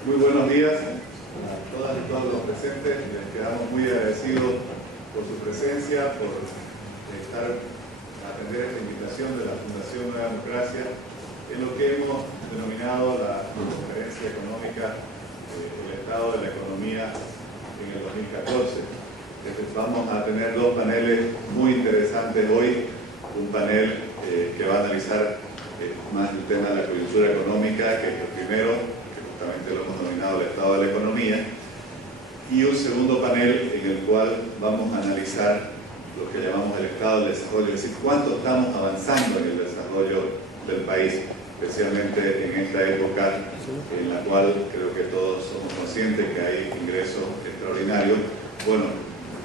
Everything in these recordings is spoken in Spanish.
Muy buenos días a todas y todos los presentes. Les quedamos muy agradecidos por su presencia, por atender esta invitación de la Fundación Nueva Democracia en lo que hemos denominado la conferencia económica, el estado de la economía en el 2014. Vamos a tener dos paneles muy interesantes hoy. Un panel que va a analizar más el tema de la coyuntura económica, que es el primero, justamente lo hemos denominado el estado de la economía, y un segundo panel en el cual vamos a analizar lo que llamamos el estado del desarrollo, es decir, cuánto estamos avanzando en el desarrollo del país, especialmente en esta época en la cual creo que todos somos conscientes que hay ingresos extraordinarios. Bueno,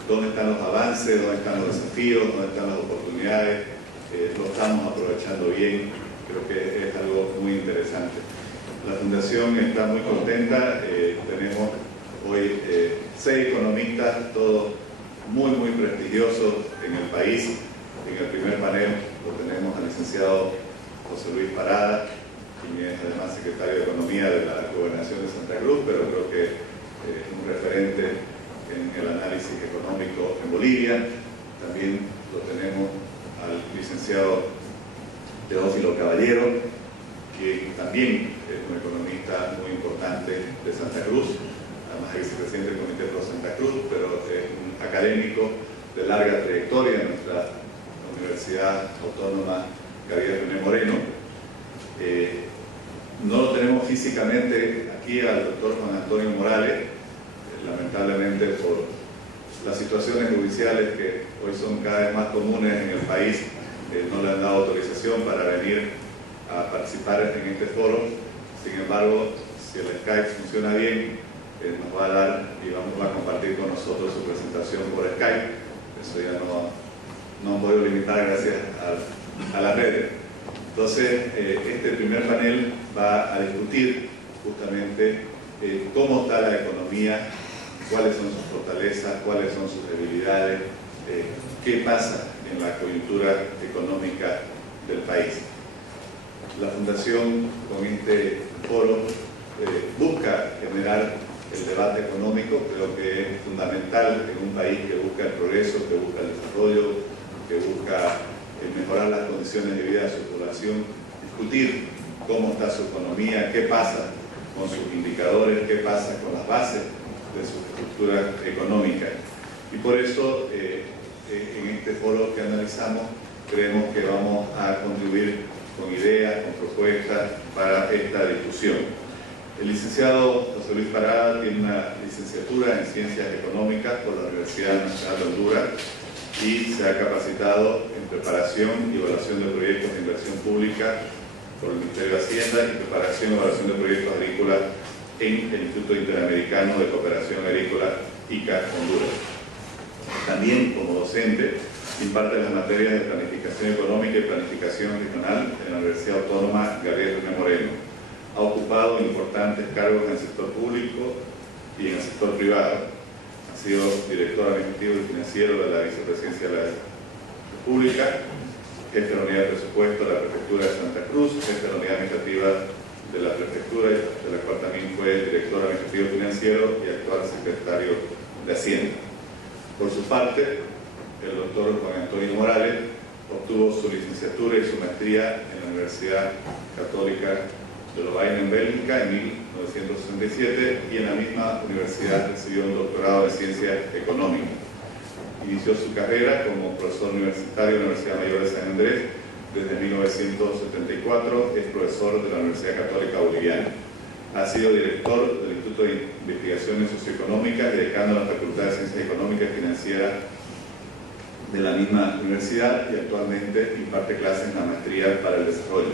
¿dónde están los avances? ¿Dónde están los desafíos? ¿Dónde están las oportunidades? ¿Lo estamos aprovechando bien? Creo que es algo muy interesante. La Fundación está muy contenta. Tenemos hoy 6 economistas, todos muy prestigiosos en el país. En el primer panel lo tenemos al licenciado José Luis Parada, quien es además secretario de Economía de la Gobernación de Santa Cruz, pero creo que es un referente en el análisis económico en Bolivia. También lo tenemos al licenciado Teófilo Caballero, que también es un economista muy importante de Santa Cruz, además es vicepresidente del Comité Pro Santa Cruz, pero es un académico de larga trayectoria en nuestra Universidad Autónoma Gabriel René Moreno. No lo tenemos físicamente aquí al doctor Juan Antonio Morales, lamentablemente por las situaciones judiciales que hoy son cada vez más comunes en el país, no le han dado autorización para venir a participar en este foro. Sin embargo, si el Skype funciona bien, nos va a dar y va a compartir con nosotros su presentación por Skype. Eso ya no han podido limitar gracias a las redes. Entonces, este primer panel va a discutir justamente cómo está la economía, cuáles son sus fortalezas, cuáles son sus debilidades, qué pasa en la coyuntura económica del país. La Fundación con este foro busca generar el debate económico. Creo que es fundamental en un país que busca el progreso, que busca el desarrollo, que busca mejorar las condiciones de vida de su población, discutir cómo está su economía, qué pasa con sus indicadores, qué pasa con las bases de su estructura económica. Y por eso, en este foro que analizamos, creemos que vamos a contribuir con ideas, con propuestas para esta discusión. El licenciado José Luis Parada tiene una licenciatura en Ciencias Económicas por la Universidad Nacional de Honduras y se ha capacitado en preparación y evaluación de proyectos de inversión pública por el Ministerio de Hacienda y preparación y evaluación de proyectos agrícolas en el Instituto Interamericano de Cooperación Agrícola ICA Honduras. También como docente imparte las materias de planificación económica y planificación regional en la Universidad Autónoma Gabriel René Moreno. Ha ocupado importantes cargos en el sector público y en el sector privado. Ha sido director administrativo y financiero de la Vicepresidencia de la República, jefe de la Unidad de Presupuesto de la Prefectura de Santa Cruz, jefe de la Unidad Administrativa de la Prefectura, de la cual también fue director administrativo financiero y actual secretario de Hacienda. Por su parte, el doctor Juan Antonio Morales obtuvo su licenciatura y su maestría en la Universidad Católica de Lovaina en Bélgica en 1967 y en la misma universidad recibió un doctorado en Ciencias Económicas. Inició su carrera como profesor universitario en la Universidad Mayor de San Andrés. Desde 1974 es profesor de la Universidad Católica Boliviana. Ha sido director del Instituto de Investigaciones Socioeconómicas y decano de la Facultad de Ciencias Económicas y Financieras de la misma universidad y actualmente imparte clases en la maestría para el desarrollo.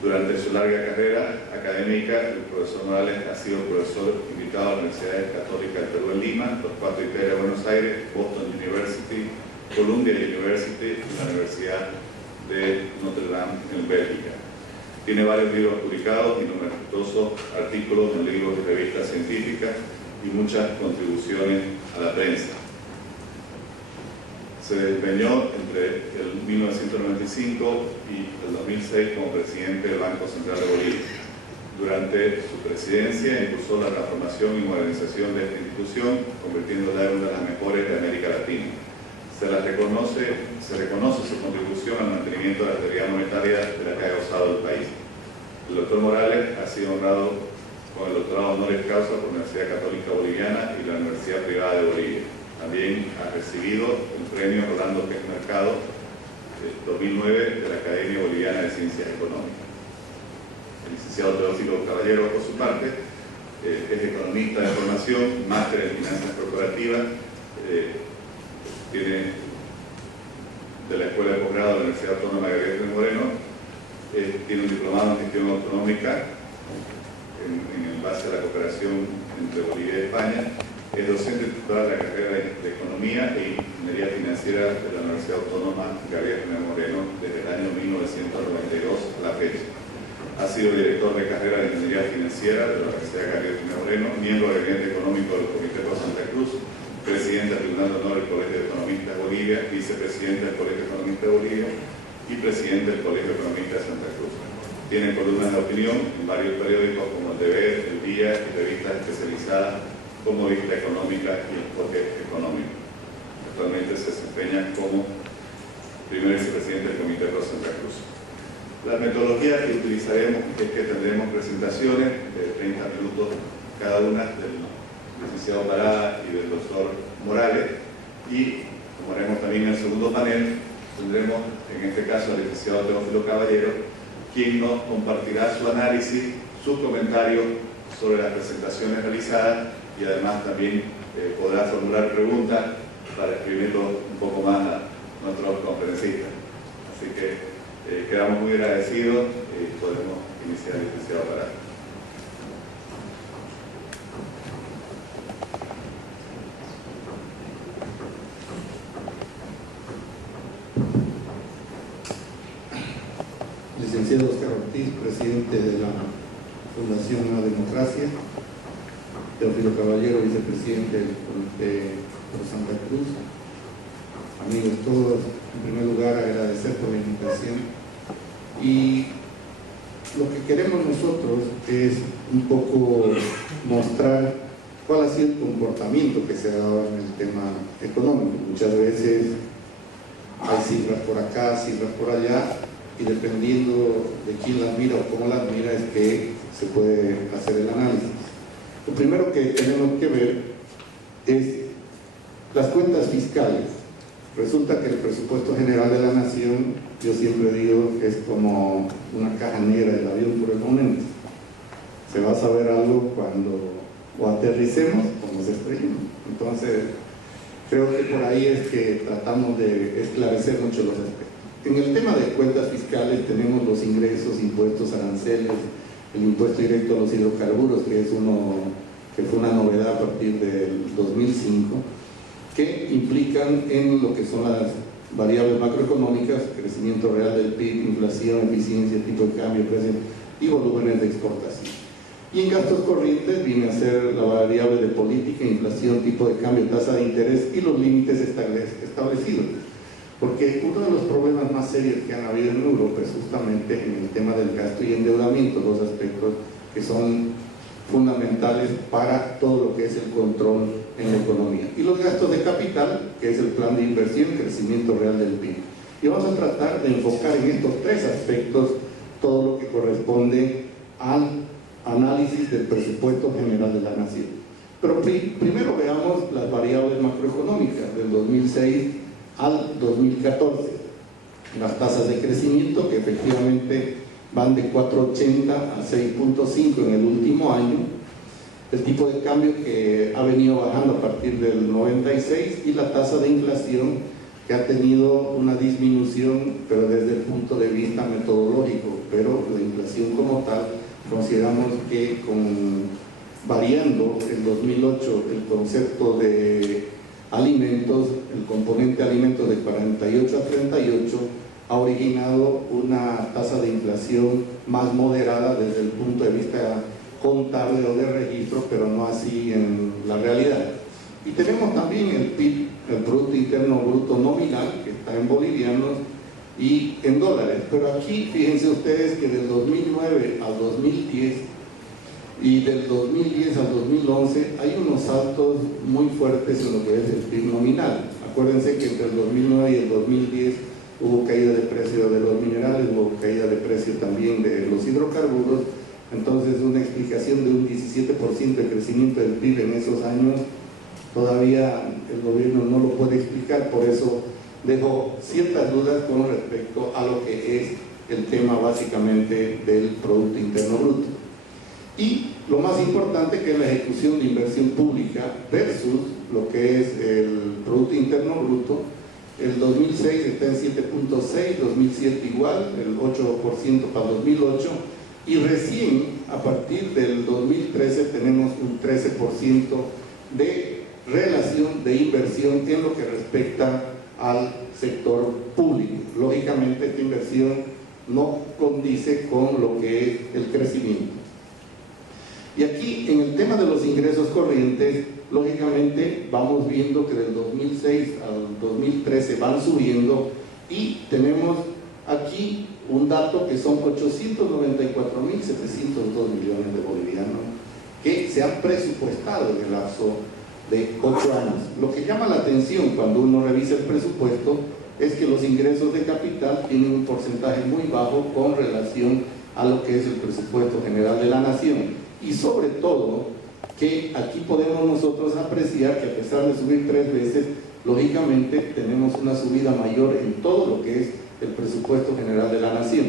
Durante su larga carrera académica, el profesor Morales ha sido profesor invitado a la Universidad Católica del Perú en Lima, Torcuato y Pérez de Buenos Aires, Boston University, Columbia University y la Universidad de Notre Dame en Bélgica. Tiene varios libros publicados y numerosos artículos en libros y revistas científicas y muchas contribuciones a la prensa. Se desempeñó entre el 1995 y el 2006 como presidente del Banco Central de Bolivia. Durante su presidencia impulsó la transformación y modernización de esta institución, convirtiéndola en una de las mejores de América Latina. Se reconoce su contribución al mantenimiento de la estabilidad monetaria de la que ha gozado el país. El doctor Morales ha sido honrado con el doctorado honoris causa por la Universidad Católica Boliviana y la Universidad Privada de Bolivia. También ha recibido el premio Rolando Pez Mercado 2009 de la Academia Boliviana de Ciencias Económicas. El licenciado Teófilo Caballero, por su parte, es economista de formación, máster en finanzas corporativas, tiene de la Escuela de Posgrado de la Universidad Autónoma de Gabriel Moreno, tiene un diplomado en gestión autonómica en base a la cooperación entre Bolivia y España, es docente titular de la carrera de Economía e Ingeniería Financiera de la Universidad Autónoma Gabriel Moreno desde el año 1992 a la fecha. Ha sido director de carrera de Ingeniería Financiera de la Universidad Gabriel Moreno, miembro del Gabinete Económico del Comité por Santa Cruz, presidente del Tribunal de Honor del Colegio de Economistas de Bolivia, vicepresidente del Colegio de Economistas de Bolivia y presidente del Colegio de Economistas de Santa Cruz. Tiene columnas de opinión en varios periódicos como El Deber, El Día y revistas especializadas como Vista Económica y Enfoque Económico. Actualmente se desempeña como primer vicepresidente del Comité por Santa Cruz. La metodología que utilizaremos es que tendremos presentaciones de 30 minutos cada una del licenciado Parada y del doctor Morales, y como haremos también en el segundo panel, tendremos en este caso al licenciado Teófilo Caballero, quien nos compartirá su análisis, sus comentarios sobre las presentaciones realizadas y además también podrá formular preguntas para escribirlo un poco más a nuestros conferencistas. Así que quedamos muy agradecidos y podemos iniciar el licenciado Parada. Licenciado Oscar Ortiz, presidente de la Fundación Nueva Democracia, Teófilo Caballero, vicepresidente del Comité por Santa Cruz, amigos todos, en primer lugar agradecer por la invitación, y lo que queremos nosotros es un poco mostrar cuál ha sido el comportamiento que se ha dado en el tema económico. Muchas veces hay cifras por acá, cifras por allá, y dependiendo de quién las mira o cómo las mira es que se puede hacer el análisis. Lo primero que tenemos que ver es las cuentas fiscales. Resulta que el presupuesto general de la nación, yo siempre digo, es como una caja negra del avión por el momento. Se va a saber algo cuando o aterricemos o nos estrellemos. Entonces, creo que por ahí es que tratamos de esclarecer mucho los aspectos. En el tema de cuentas fiscales tenemos los ingresos, impuestos, aranceles, el impuesto directo a los hidrocarburos, que fue una novedad a partir del 2005, que implican en lo que son las variables macroeconómicas, crecimiento real del PIB, inflación, eficiencia, tipo de cambio, precio y volúmenes de exportación. Y en gastos corrientes viene a ser la variable de política, inflación, tipo de cambio, tasa de interés y los límites establecidos. Porque uno de los problemas más serios que han habido en Europa es justamente en el tema del gasto y endeudamiento, dos aspectos que son fundamentales para todo lo que es el control en la economía. Y los gastos de capital, que es el plan de inversión y crecimiento real del PIB. Y vamos a tratar de enfocar en estos tres aspectos todo lo que corresponde al análisis del presupuesto general de la nación. Pero primero veamos las variables macroeconómicas del 2006 al 2014. Las tasas de crecimiento, que efectivamente van de 4,80 a 6,5 en el último año, el tipo de cambio que ha venido bajando a partir del 96 y la tasa de inflación que ha tenido una disminución, pero desde el punto de vista metodológico, pero la inflación como tal, consideramos que variando en 2008 el concepto de alimentos, el componente alimentos de 48 a 38 ha originado una tasa de inflación más moderada desde el punto de vista contable o de registro, pero no así en la realidad. Y tenemos también el PIB, el Producto Interno Bruto nominal, que está en bolivianos y en dólares. Pero aquí fíjense ustedes que del 2009 al 2010 y del 2010 al 2011 hay unos saltos muy fuertes en lo que es el PIB nominal. Acuérdense que entre el 2009 y el 2010 hubo caída de precio de los minerales, hubo caída de precio también de los hidrocarburos. Entonces, una explicación de un 17% de crecimiento del PIB en esos años todavía el gobierno no lo puede explicar. Por eso dejo ciertas dudas con respecto a lo que es el tema básicamente del Producto Interno Bruto. Y lo más importante, que es la ejecución de inversión pública versus lo que es el Producto Interno Bruto. El 2006 está en 7.6, 2007 igual, el 8% para 2008, y recién a partir del 2013 tenemos un 13% de relación de inversión en lo que respecta al sector público. Lógicamente esta inversión no condice con lo que es el crecimiento. Y aquí, en el tema de los ingresos corrientes, lógicamente vamos viendo que del 2006 al 2013 van subiendo, y tenemos aquí un dato que son 894.702 millones de bolivianos que se han presupuestado en el lapso de 8 años. Lo que llama la atención cuando uno revisa el presupuesto es que los ingresos de capital tienen un porcentaje muy bajo con relación a lo que es el presupuesto general de la nación. Y sobre todo, que aquí podemos nosotros apreciar que a pesar de subir 3 veces, lógicamente tenemos una subida mayor en todo lo que es el presupuesto general de la nación,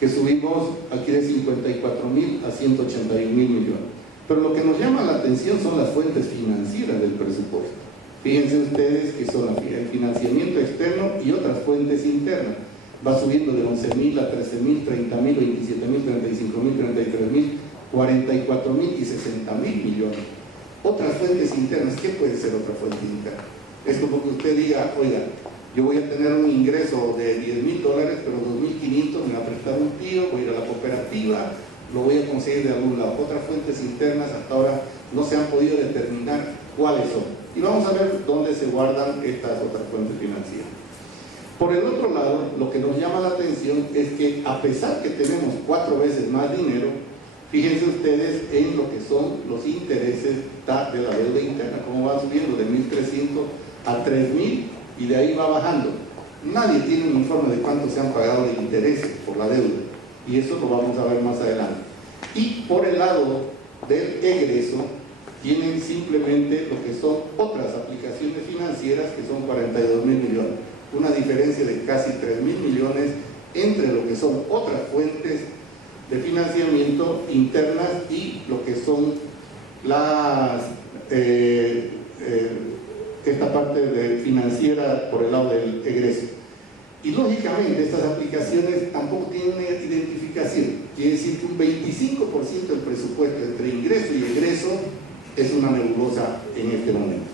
que subimos aquí de 54.000 a 181.000 millones. Pero lo que nos llama la atención son las fuentes financieras del presupuesto. Fíjense ustedes que son el financiamiento externo y otras fuentes internas. Va subiendo de 11.000 a 13.000, 30.000, 27.000, 35.000, 33.000, 44.000 y 60.000 millones. Otras fuentes internas, ¿qué puede ser otra fuente interna? Es como que usted diga, oiga, yo voy a tener un ingreso de $10.000, pero 2.500 me va a prestar un tío, voy a ir a la cooperativa, lo voy a conseguir de algún lado. Otras fuentes internas hasta ahora no se han podido determinar cuáles son. Y vamos a ver dónde se guardan estas otras fuentes financieras. Por el otro lado, lo que nos llama la atención es que a pesar que tenemos 4 veces más dinero, fíjense ustedes en lo que son los intereses de la deuda interna, cómo va subiendo de 1.300 a 3.000 y de ahí va bajando. Nadie tiene un informe de cuánto se han pagado de intereses por la deuda, y eso lo vamos a ver más adelante. Y por el lado del egreso, tienen simplemente lo que son otras aplicaciones financieras, que son 42.000 millones. Una diferencia de casi 3.000 millones entre lo que son otras fuentes de financiamiento internas y lo que son las esta parte financiera por el lado del egreso. Y lógicamente estas aplicaciones tampoco tienen una identificación. Quiere decir que un 25% del presupuesto entre ingreso y egreso es una nebulosa en este momento.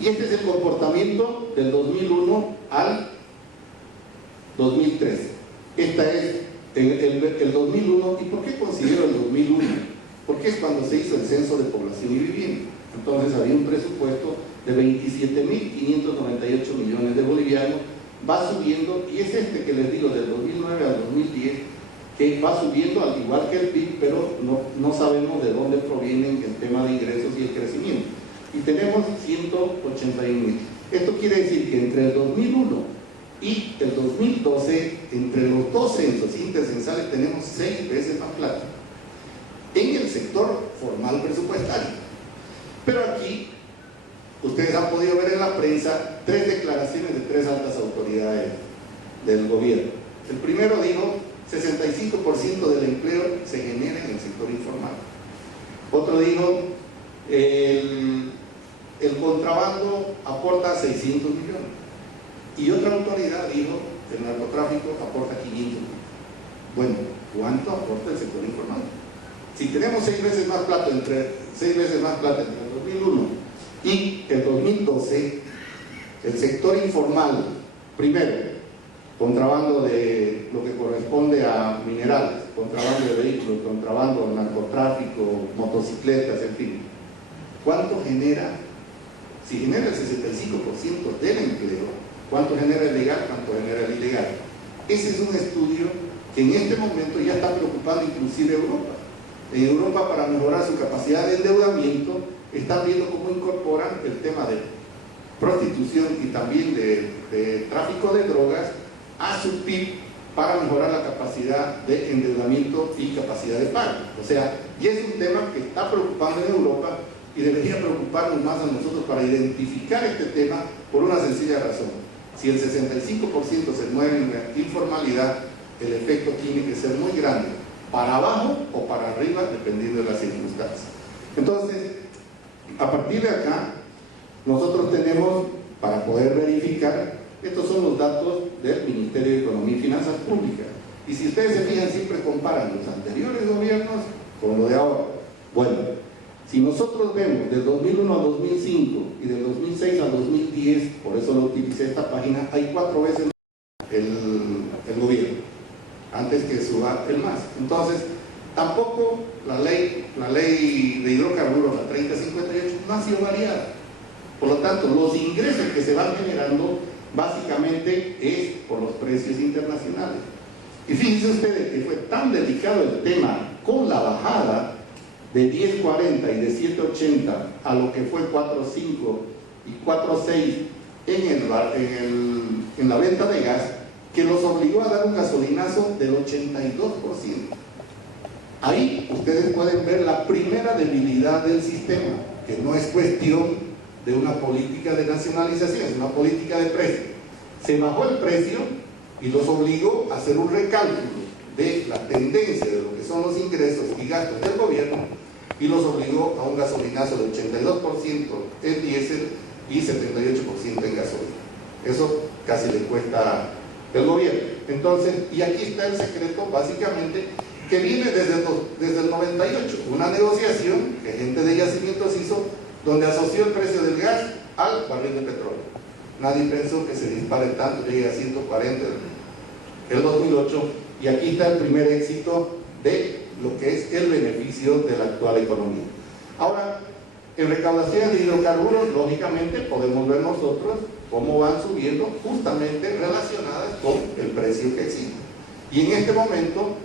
Y este es el comportamiento del 2001 al 2013. Esta es el 2001. ¿Y por qué considero el 2001? Porque es cuando se hizo el censo de población y vivienda. Entonces había un presupuesto de 27.598 millones de bolivianos, va subiendo, y es este que les digo del 2009 al 2010, que va subiendo al igual que el PIB, pero no sabemos de dónde provienen el tema de ingresos y el crecimiento. Y tenemos 181.000. Esto quiere decir que entre el 2001 y el 2012, entre los 2 censos intercensales, tenemos 6 veces más plata en el sector formal presupuestario. Pero aquí, ustedes han podido ver en la prensa 3 declaraciones de 3 altas autoridades del gobierno. El primero dijo, 65% del empleo se genera en el sector informal. Otro dijo, el contrabando aporta 600 millones. Y otra autoridad dijo, el narcotráfico aporta 500 millones. Bueno, ¿cuánto aporta el sector informal? Si tenemos 6 veces más plata entre el 2001 y el 2012, el sector informal, primero, contrabando de lo que corresponde a minerales, contrabando de vehículos, contrabando de narcotráfico, motocicletas, en fin. ¿Cuánto genera? Si genera el 65% del empleo, ¿cuánto genera el legal? ¿Cuánto genera el ilegal? Ese es un estudio que en este momento ya está preocupando inclusive a Europa. En Europa, para mejorar su capacidad de endeudamiento, están viendo cómo incorporan el tema de prostitución y también de tráfico de drogas a su PIB para mejorar la capacidad de endeudamiento y capacidad de pago. O sea, y es un tema que está preocupando en Europa y debería preocuparnos más a nosotros para identificar este tema por una sencilla razón. Si el 65% se mueve en la informalidad, el efecto tiene que ser muy grande, para abajo o para arriba, dependiendo de las circunstancias. Entonces, a partir de acá, nosotros tenemos, para poder verificar, estos son los datos del Ministerio de Economía y Finanzas Públicas. Y si ustedes se fijan, siempre comparan los anteriores gobiernos con lo de ahora. Bueno, si nosotros vemos del 2001 al 2005 y del 2006 al 2010, por eso lo utilicé esta página, hay 4 veces el gobierno, antes que suba el MAS. Entonces, tampoco la ley de hidrocarburos, la 3058, no ha sido variada. Por lo tanto, los ingresos que se van generando básicamente es por los precios internacionales. Y fíjense ustedes que fue tan delicado el tema con la bajada de 10.40 y de 7.80 a lo que fue 4.5 y 4.6 en la venta de gas, que los obligó a dar un gasolinazo del 82%. Ahí ustedes pueden ver la primera debilidad del sistema, que no es cuestión de una política de nacionalización, es una política de precio. Se bajó el precio y los obligó a hacer un recálculo de la tendencia de lo que son los ingresos y gastos del gobierno y los obligó a un gasolinazo de 82% en diésel y 78% en gasolina. Eso casi le cuesta el gobierno. Entonces, y aquí está el secreto básicamente que viene desde el 98, una negociación que gente de yacimientos hizo, donde asoció el precio del gas al barril de petróleo. Nadie pensó que se dispare tanto, llegue a 140 el 2008, y aquí está el primer éxito de lo que es el beneficio de la actual economía. Ahora, en recaudaciones de hidrocarburos, lógicamente podemos ver nosotros cómo van subiendo justamente relacionadas con el precio que existe. Y en este momento,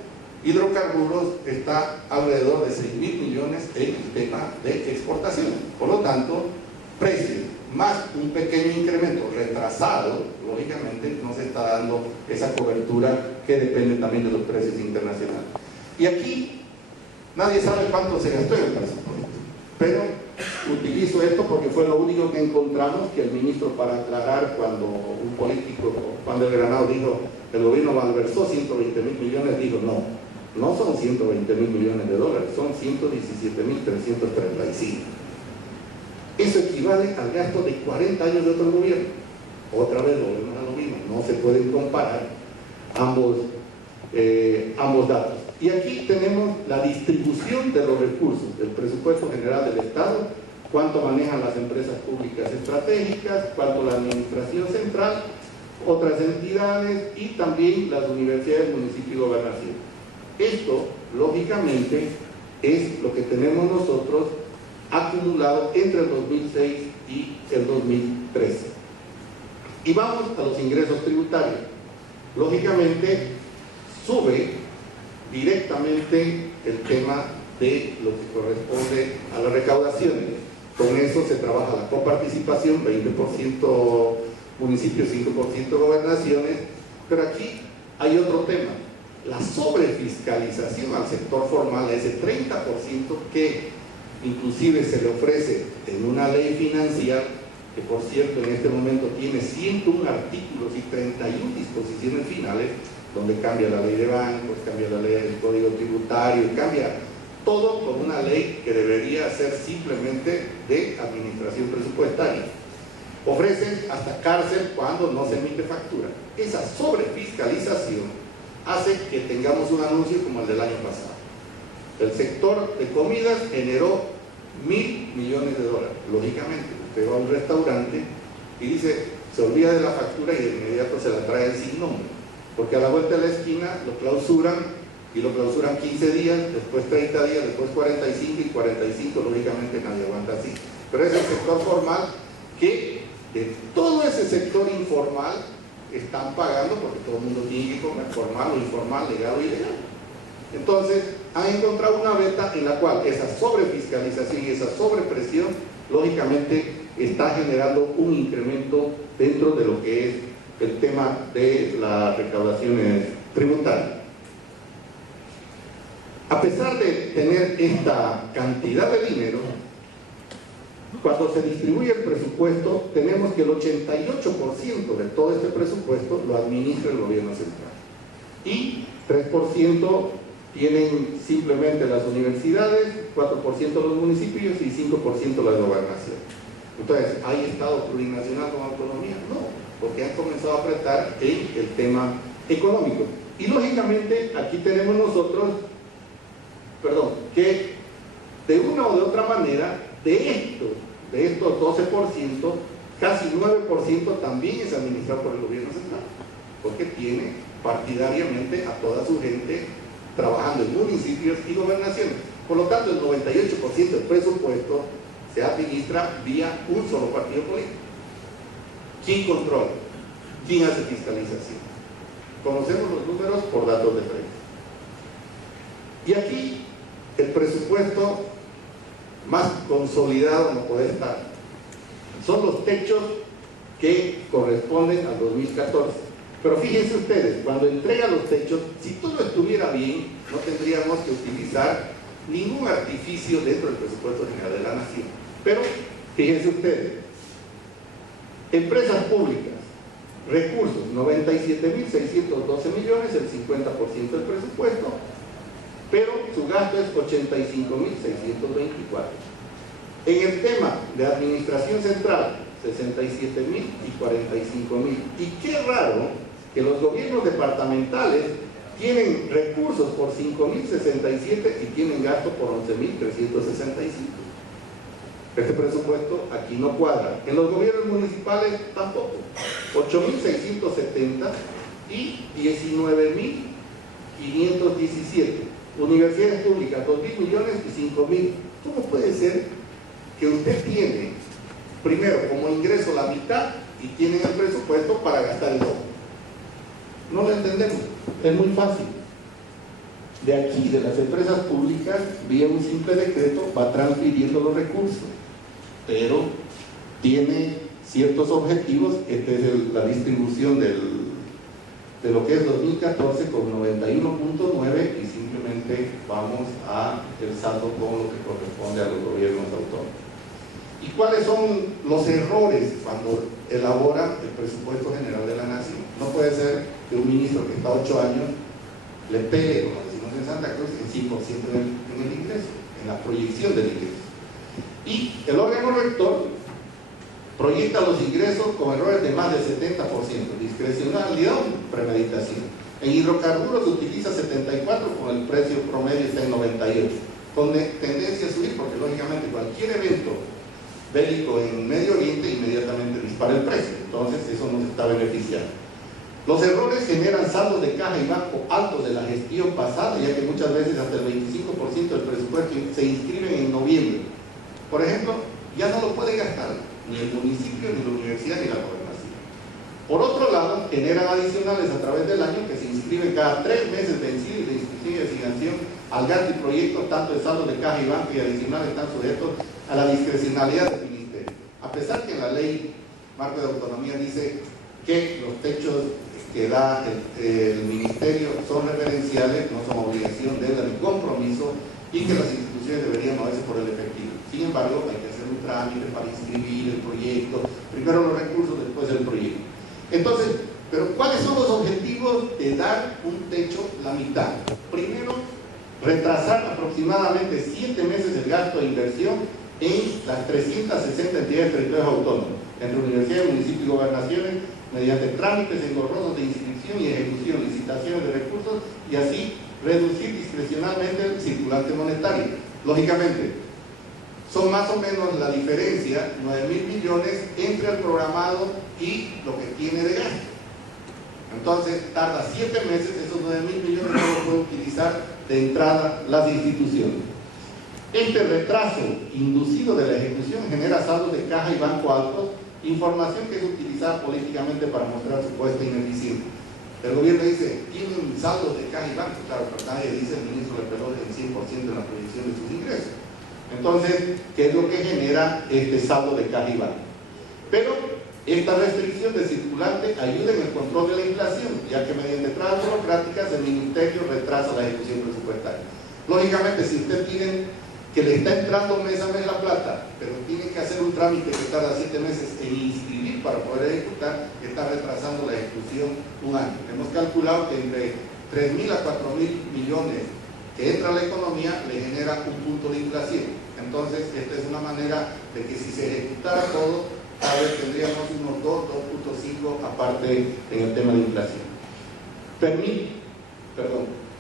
hidrocarburos está alrededor de 6.000 millones en el tema de exportación. Por lo tanto, precio más un pequeño incremento retrasado, lógicamente no se está dando esa cobertura que depende también de los precios internacionales. Y aquí nadie sabe cuánto se gastó en el presupuesto, pero utilizo esto porque fue lo único que encontramos que el ministro, para aclarar cuando un político, Juan del Granado, dijo el gobierno malversó 120.000 millones, dijo no son 120.000 millones de dólares, son 117.335. Eso equivale al gasto de 40 años de otro gobierno. Otra vez volvemos a lo mismo, no se pueden comparar ambos datos. Y aquí tenemos la distribución de los recursos del presupuesto general del Estado, cuánto manejan las empresas públicas estratégicas, cuánto la administración central, otras entidades y también las universidades, municipios y gobernación. Esto, lógicamente, es lo que tenemos nosotros acumulado entre el 2006 y el 2013. Y vamos a los ingresos tributarios. Lógicamente, sube directamente el tema de lo que corresponde a las recaudaciones. Con eso se trabaja la coparticipación, 20% municipios, 5% gobernaciones, pero aquí hay otro tema, la sobrefiscalización al sector formal, a ese 30% que inclusive se le ofrece en una ley financiera, que por cierto en este momento tiene 101 artículos y 31 disposiciones finales, donde cambia la ley de bancos, cambia la ley del código tributario, cambia todo por una ley que debería ser simplemente de administración presupuestaria. Ofrecen hasta cárcel cuando no se emite factura. Esa sobrefiscalización hace que tengamos un anuncio como el del año pasado. El sector de comidas generó 1.000 millones de dólares. Lógicamente, usted va a un restaurante y dice, se olvida de la factura y de inmediato se la traen sin nombre, porque a la vuelta de la esquina lo clausuran y lo clausuran 15 días, después 30 días, después 45 y 45, lógicamente nadie aguanta así. Pero es el sector formal que de todo ese sector informal están pagando, porque todo el mundo tiene que comer, formal o informal, legal o ilegal. Entonces, han encontrado una beta en la cual esa sobrefiscalización y esa sobrepresión, lógicamente, está generando un incremento dentro de lo que es el tema de las recaudaciones tributarias. A pesar de tener esta cantidad de dinero, cuando se distribuye el presupuesto, tenemos que el 88% de todo este presupuesto lo administra el gobierno central. Y 3% tienen simplemente las universidades, 4% los municipios y 5% la gobernación. Entonces, ¿hay Estado plurinacional con autonomía? No, porque han comenzado a apretar en el tema económico. Y lógicamente, aquí tenemos nosotros, que de una o de otra manera, de estos 12%, casi 9% también es administrado por el gobierno central, porque tiene partidariamente a toda su gente trabajando en municipios y gobernaciones. Por lo tanto, el 98% del presupuesto se administra vía un solo partido político. ¿Quién controla? ¿Quién hace fiscalización? Conocemos los números por datos de frente. Y aquí el presupuesto más consolidado no puede estar. Son los techos que corresponden al 2014. Pero fíjense ustedes, cuando entrega los techos, si todo estuviera bien, no tendríamos que utilizar ningún artificio dentro del presupuesto general de la nación. Pero fíjense ustedes, empresas públicas, recursos, 97.612 millones, el 50% del presupuesto, pero su gasto es 85.624. En el tema de administración central, 67.000 y 45.000. Y qué raro que los gobiernos departamentales tienen recursos por 5.067 y tienen gasto por 11.365. Este presupuesto aquí no cuadra. En los gobiernos municipales tampoco. 8.670 y 19.517. Universidades públicas, 2.000 millones y 5.000. ¿Cómo puede ser que usted tiene, primero, como ingreso la mitad y tiene el presupuesto para gastar el doble? No lo entendemos. Es muy fácil. De aquí, de las empresas públicas, vía un simple decreto, va transfiriendo los recursos, pero tiene ciertos objetivos. Esta es la distribución de lo que es 2014 con 91.9 y simplemente vamos a el saldo con lo que corresponde a los gobiernos autónomos. ¿Y cuáles son los errores cuando elabora el presupuesto general de la nación? No puede ser que un ministro que está 8 años le pegue, como decimos en Santa Cruz, el 100% en el ingreso, en la proyección del ingreso. Y el órgano rector proyecta los ingresos con errores de más del 70%, discrecionalidad o premeditación. En hidrocarburos se utiliza 74, con el precio promedio está en 98, con tendencia a subir porque lógicamente cualquier evento bélico en Medio Oriente inmediatamente dispara el precio, entonces eso nos está beneficiando. Los errores generan saldos de caja y banco altos de la gestión pasada, ya que muchas veces hasta el 25% del presupuesto se inscriben en noviembre. Por ejemplo, ya no lo puede gastar ni el municipio, ni la universidad, ni la gobernación. Por otro lado, generan adicionales a través del año que se inscriben cada 3 meses vencidos de inscripción y asignación al gasto y proyecto. Tanto el saldo de caja y banco y adicionales están sujetos a la discrecionalidad del ministerio. A pesar que en la ley marco de autonomía dice que los techos que da el ministerio son referenciales, no son obligación de él ni compromiso, y que las instituciones deberían moverse por el efectivo. Sin embargo, hay que hacer un trámite para inscribir el proyecto, primero los recursos, después el proyecto. Entonces, pero ¿cuáles son los objetivos de dar un techo la mitad? Primero, retrasar aproximadamente 7 meses el gasto de inversión en las 360 entidades territoriales autónomas, entre universidades, municipios y gobernaciones, mediante trámites engorrosos de inscripción y ejecución, licitaciones de recursos, y así reducir discrecionalmente el circulante monetario. Lógicamente, son más o menos la diferencia, 9.000 millones entre el programado y lo que tiene de gasto. Entonces, tarda 7 meses, esos 9.000 millones no los pueden utilizar de entrada las instituciones. Este retraso inducido de la ejecución genera saldos de caja y banco altos, información que es utilizada políticamente para mostrar su puesta ineficiente. El gobierno dice, tiene un saldo de caja y banco. Claro, pero nadie dice, el ministro le peló el 100% en la proyección de sus ingresos. Entonces, ¿qué es lo que genera este saldo de caja y banco? Pero esta restricción de circulante ayuda en el control de la inflación, ya que mediante trabas burocráticas el ministerio retrasa la ejecución presupuestaria. Lógicamente, si usted tiene que le está entrando mes a mes la plata, pero tiene que hacer un trámite que tarda 7 meses en inscribir para poder ejecutar, está retrasando la ejecución un año. Hemos calculado que entre 3.000 a 4.000 millones que entra a la economía le genera un punto de inflación. Entonces, esta es una manera de que si se ejecutara todo, tal vez tendríamos unos 2.5 aparte en el tema de inflación.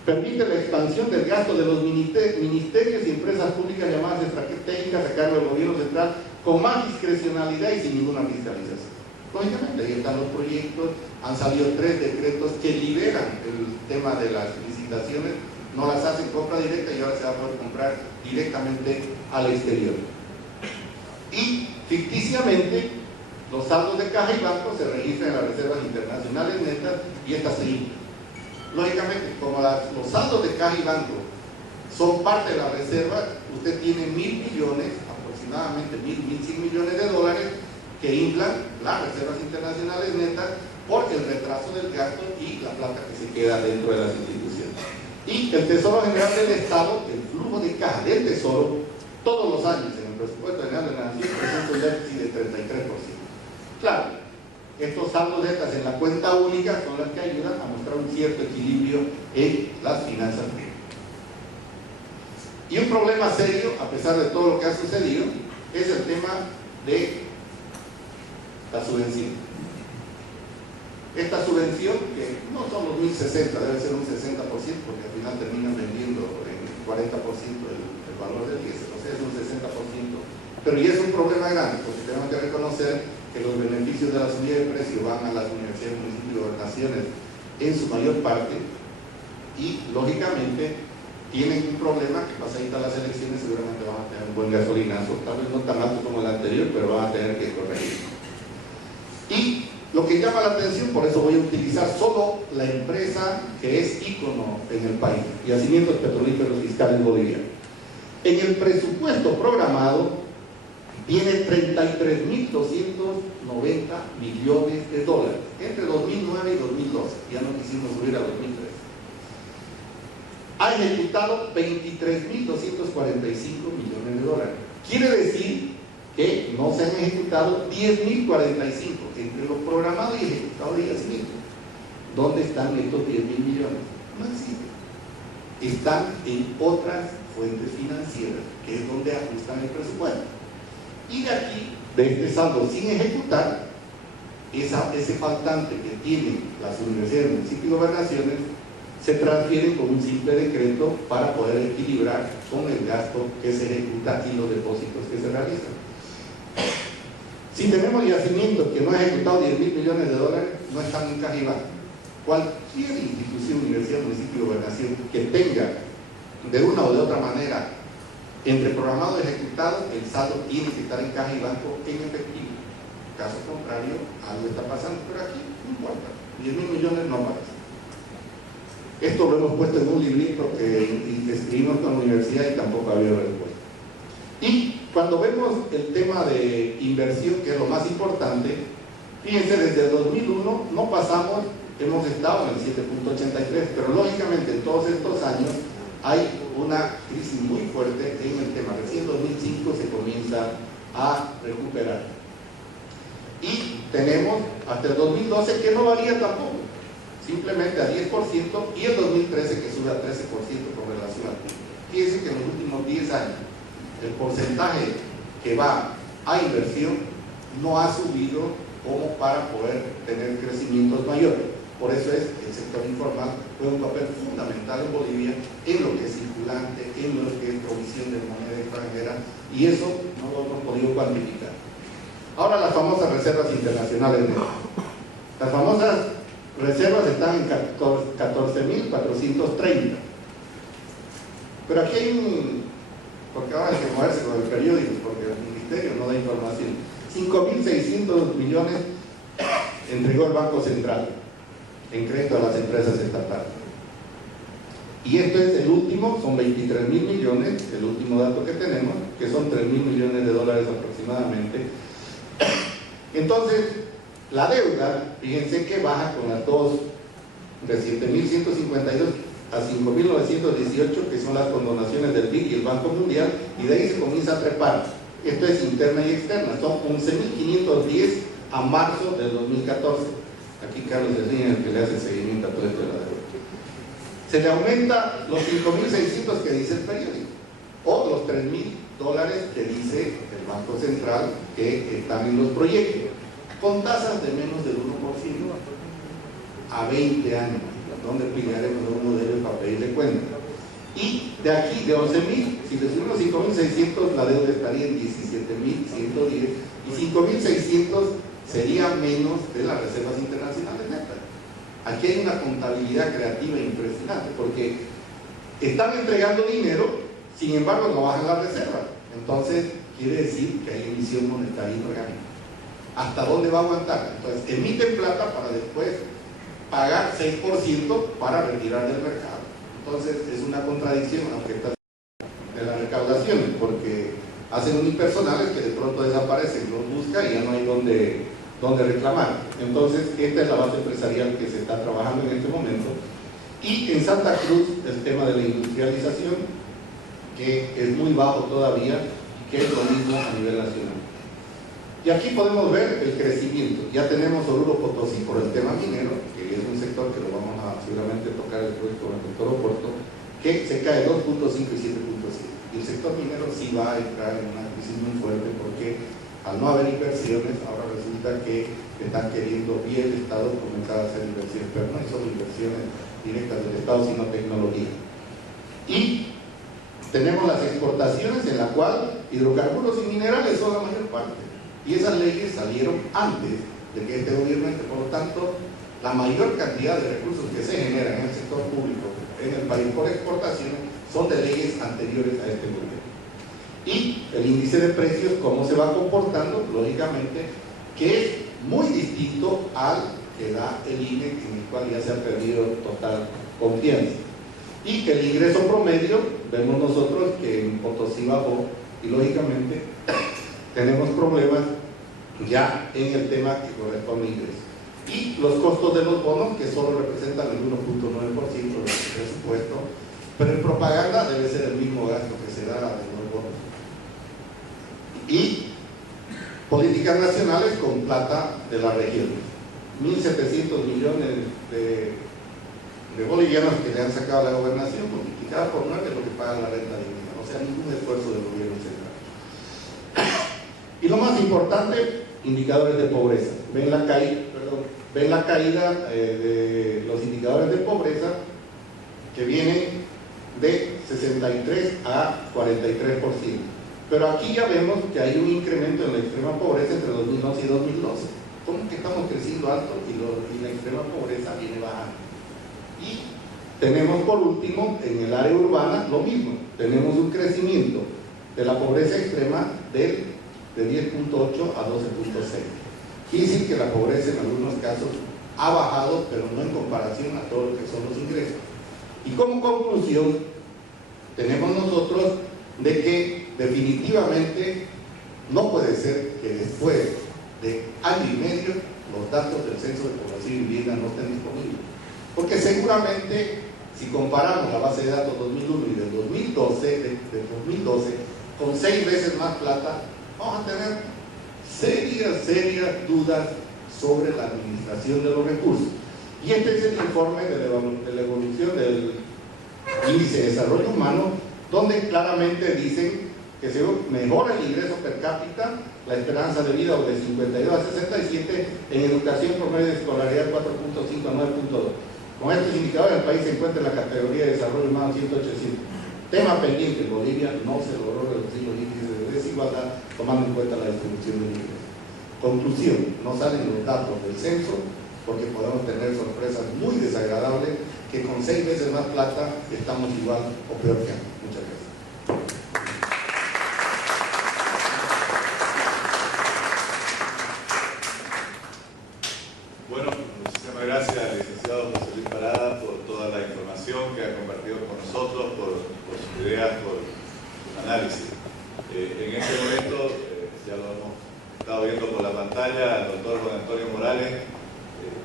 Permite la expansión del gasto de los ministerios y empresas públicas llamadas estratégicas a cargo del gobierno central con más discrecionalidad y sin ninguna fiscalización. Lógicamente, ahí están los proyectos, han salido 3 decretos que liberan el tema de las licitaciones, no las hacen compra directa y ahora se va a poder comprar directamente al exterior. Y ficticiamente, los saldos de caja y banco se registran en las reservas internacionales netas y estas se inflan. Lógicamente, como los saldos de caja y banco son parte de la reserva, usted tiene 1.000 millones, aproximadamente 1.100 millones de dólares que inflan las reservas internacionales netas por el retraso del gasto y la plata que se queda dentro de las instituciones. Y el Tesoro General del Estado, el flujo de caja del Tesoro, todos los años en el presupuesto general de la Nación presenta un déficit de 33%. Claro, estos saldos netas en la cuenta única son las que ayudan a mostrar un cierto equilibrio en las finanzas públicas. Y un problema serio, a pesar de todo lo que ha sucedido, es el tema de la subvención. Esta subvención, que no son los 1.060, debe ser un 60%, porque al final terminan vendiendo en 40% el valor del diésel, o sea, es un 60%. Pero ya es un problema grande, porque tenemos que reconocer que los beneficios de la subida de precio van a las universidades, municipios y gobernaciones en su mayor parte, y lógicamente tienen un problema que pasadita las elecciones seguramente van a tener un buen gasolinazo, tal vez no tan alto como el anterior, pero van a tener que corregir. Y lo que llama la atención, por eso voy a utilizar solo la empresa que es ícono en el país, Yacimientos Petrolíferos Fiscales Bolivianos. En el presupuesto programado tiene 33.290 millones de dólares entre 2009 y 2012, ya no quisimos subir a 2013. Ha ejecutado 23.245 millones de dólares. Quiere decir que no se han ejecutado 10.045 entre lo programado y ejecutado de yacimiento. ¿Dónde están estos 10.000 millones? No existen. Están en otras fuentes financieras, que es donde ajustan el presupuesto. Y de aquí, de este saldo sin ejecutar, ese faltante que tienen las universidades, municipios y gobernaciones, se transfieren con un simple decreto para poder equilibrar con el gasto que se ejecuta y los depósitos que se realizan. Si tenemos yacimientos que no han ejecutado 10.000 millones de dólares, no están en caja y banco. Cualquier institución, universidad, municipio y gobernación que tenga de una o de otra manera entre programado y ejecutado, el saldo tiene que estar en caja y banco en efectivo. Caso contrario, algo está pasando, pero aquí no importa, 10.000 millones no aparecen. Esto lo hemos puesto en un librito que escribimos con la universidad y tampoco ha habido respuesta. Y cuando vemos el tema de inversión, que es lo más importante, fíjense, desde el 2001 no pasamos, hemos estado en el 7.83, pero lógicamente en todos estos años hay una crisis muy fuerte en el tema. Recién en 2005 se comienza a recuperar. Y tenemos hasta el 2012 que no varía tampoco, simplemente a 10%, y el 2013 que sube a 13% con relación al PIB. Fíjense que en los últimos 10 años el porcentaje que va a inversión no ha subido como para poder tener crecimientos mayores. Por eso es que el sector informal juega un papel fundamental en Bolivia en lo que es circulante, en lo que es provisión de moneda extranjera, y eso no lo hemos podido cuantificar. Ahora las famosas reservas internacionales netas. Las famosas reservas están en 14.430. Pero aquí hay porque ahora hay que moverse con el periódico, porque el ministerio no da información. 5.600 millones entregó el Banco Central. en crédito a las empresas estatales. Y esto es el último, son 23.000 millones, el último dato que tenemos, que son 3.000 millones de dólares aproximadamente. Entonces, la deuda, fíjense que baja con las dos, de 7.152 a 5.918, que son las condonaciones del BID y el Banco Mundial, y de ahí se comienza a trepar. Esto es interna y externa, son 11.510 a marzo del 2014. Aquí Carlos es el que le hace seguimiento a todo esto de la deuda. Se le aumenta los 5.600 que dice el periódico, o los $3.000 que dice el Banco Central que están en los proyectos, con tasas de menos del 1% a 20 años, donde aplicaremos un modelo para pedirle cuenta. Y de aquí, de 11.000, si le subimos 5.600, la deuda estaría en 17.110, y 5.600 sería menos de las reservas internacionales netas. Aquí hay una contabilidad creativa impresionante, porque están entregando dinero, sin embargo no bajan las reservas. Entonces quiere decir que hay emisión monetaria inorgánica. ¿Hasta dónde va a aguantar? Entonces emiten plata para después pagar 6% para retirar del mercado. Entonces es una contradicción, aunque está de las recaudaciones, porque hacen unipersonales que de pronto desaparecen, los buscan y ya no hay donde reclamar. Entonces esta es la base empresarial que se está trabajando en este momento. Y en Santa Cruz el tema de la industrialización, que es muy bajo todavía, que es lo mismo a nivel nacional. Y aquí podemos ver el crecimiento. Ya tenemos Oruro Potosí por el tema minero, que es un sector que lo vamos a seguramente tocar después con el doctor Oporto, que se cae 2.5 y 7.7. Y el sector minero sí va a entrar en una crisis muy fuerte, porque al no haber inversiones, ahora resulta que están queriendo vía el Estado comenzar a hacer inversiones, pero no son inversiones directas del Estado, sino tecnología. Y tenemos las exportaciones, en la cual hidrocarburos y minerales son la mayor parte. Y esas leyes salieron antes de que este gobierno entre. Por lo tanto, la mayor cantidad de recursos que se generan en el sector público en el país por exportaciones son de leyes anteriores a este gobierno. Y el índice de precios, cómo se va comportando, lógicamente, que es muy distinto al que da el INE, en el cual ya se ha perdido total confianza. Y que el ingreso promedio, vemos nosotros que en Potosí bajó, y lógicamente tenemos problemas ya en el tema que corresponde a ingresos. Y los costos de los bonos, que solo representan el 1.9% del presupuesto, pero en propaganda debe ser el mismo gasto que se da de los bonos. Y políticas nacionales con plata de la región. 1.700 millones de bolivianos que le han sacado a la gobernación, multiplicada por 9 es lo que paga la renta dignidad. O sea, ningún esfuerzo del gobierno central. Y lo más importante, indicadores de pobreza. Ven la caída de los indicadores de pobreza, que vienen de 63 a 43%. Pero aquí ya vemos que hay un incremento en la extrema pobreza entre 2011 y 2012. ¿Cómo que estamos creciendo alto y la extrema pobreza viene bajando? Y tenemos por último, en el área urbana, lo mismo. Tenemos un crecimiento de la pobreza extrema de 10.8 a 12.6. Quiere decir que la pobreza en algunos casos ha bajado, pero no en comparación a todo lo que son los ingresos. Y como conclusión, tenemos nosotros de que definitivamente no puede ser que después de año y medio los datos del Censo de Población y Vivienda no estén disponibles. Porque seguramente, si comparamos la base de datos 2001 y del 2012, con 6 veces más plata, vamos a tener serias dudas sobre la administración de los recursos. Y este es el informe de la evolución del índice de desarrollo humano, donde claramente dicen que se mejora el ingreso per cápita, la esperanza de vida de 52 a 67, en educación promedio de escolaridad 4.5 a 9.2. Con estos indicadores el país se encuentra en la categoría de desarrollo humano 185. Tema pendiente, en Bolivia no se logró reducir los índices de desigualdad tomando en cuenta la distribución del ingreso. Conclusión, no salen los datos del censo porque podemos tener sorpresas muy desagradables que con 6 veces más plata estamos igual o peor que antes. Muchas gracias. Bueno, muchísimas gracias, licenciado En este momento, ya lo hemos estado viendo por la pantalla, el doctor Juan Antonio Morales,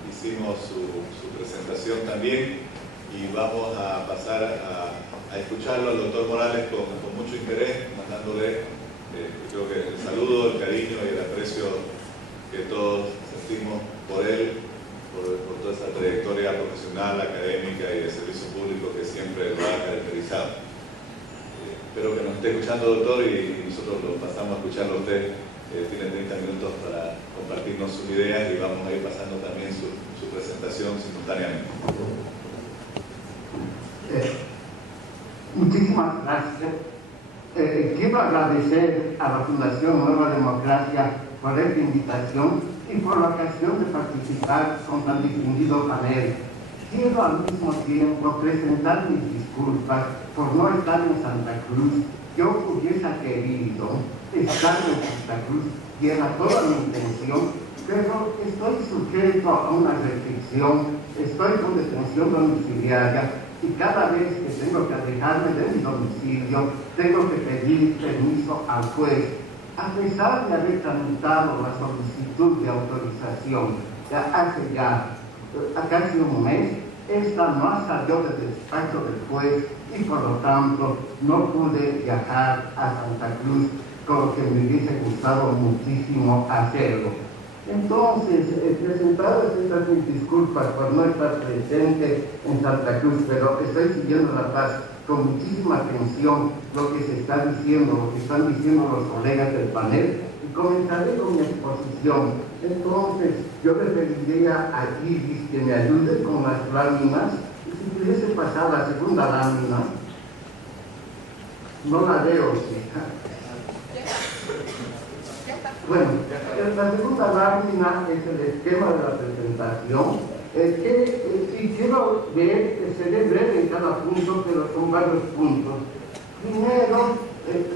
hicimos su presentación también y vamos a pasar a escucharlo al doctor Morales con mucho interés, mandándole creo que el saludo, el cariño y el aprecio que todos sentimos por él, por toda esa trayectoria profesional, académica y de servicio público que siempre lo ha caracterizado. Espero que nos esté escuchando, doctor, y nosotros lo pasamos a escucharlo a usted. Tiene 30 minutos para compartirnos sus ideas y vamos a ir pasando también su presentación simultáneamente. Muchísimas gracias. Quiero agradecer a la Fundación Nueva Democracia por esta invitación y por la ocasión de participar con tan distinguido panel. Quiero al mismo tiempo presentar mis disculpas por no estar en Santa Cruz. Yo hubiese querido estar en Santa Cruz y era toda mi intención, pero estoy sujeto a una restricción, estoy con detención domiciliaria y cada vez que tengo que alejarme de mi domicilio, tengo que pedir permiso al juez. A pesar de haber tramitado la solicitud de autorización hace ya casi un mes, esta no salió del despacho del juez y por lo tanto no pude viajar a Santa Cruz, con lo que me hubiese gustado muchísimo hacerlo. Entonces, presentadas estas mis disculpas por no estar presente en Santa Cruz, pero estoy siguiendo la paz con muchísima atención lo que se está diciendo, lo que están diciendo los colegas del panel, y comenzaré con mi exposición. Entonces, yo le pediría a Iris que me ayude con las láminas, y si pudiese pasar la segunda lámina. No la veo, sí. Bueno, la segunda lámina es el esquema de la presentación. Y quiero ver, seré breve en cada punto, pero son varios puntos. Primero,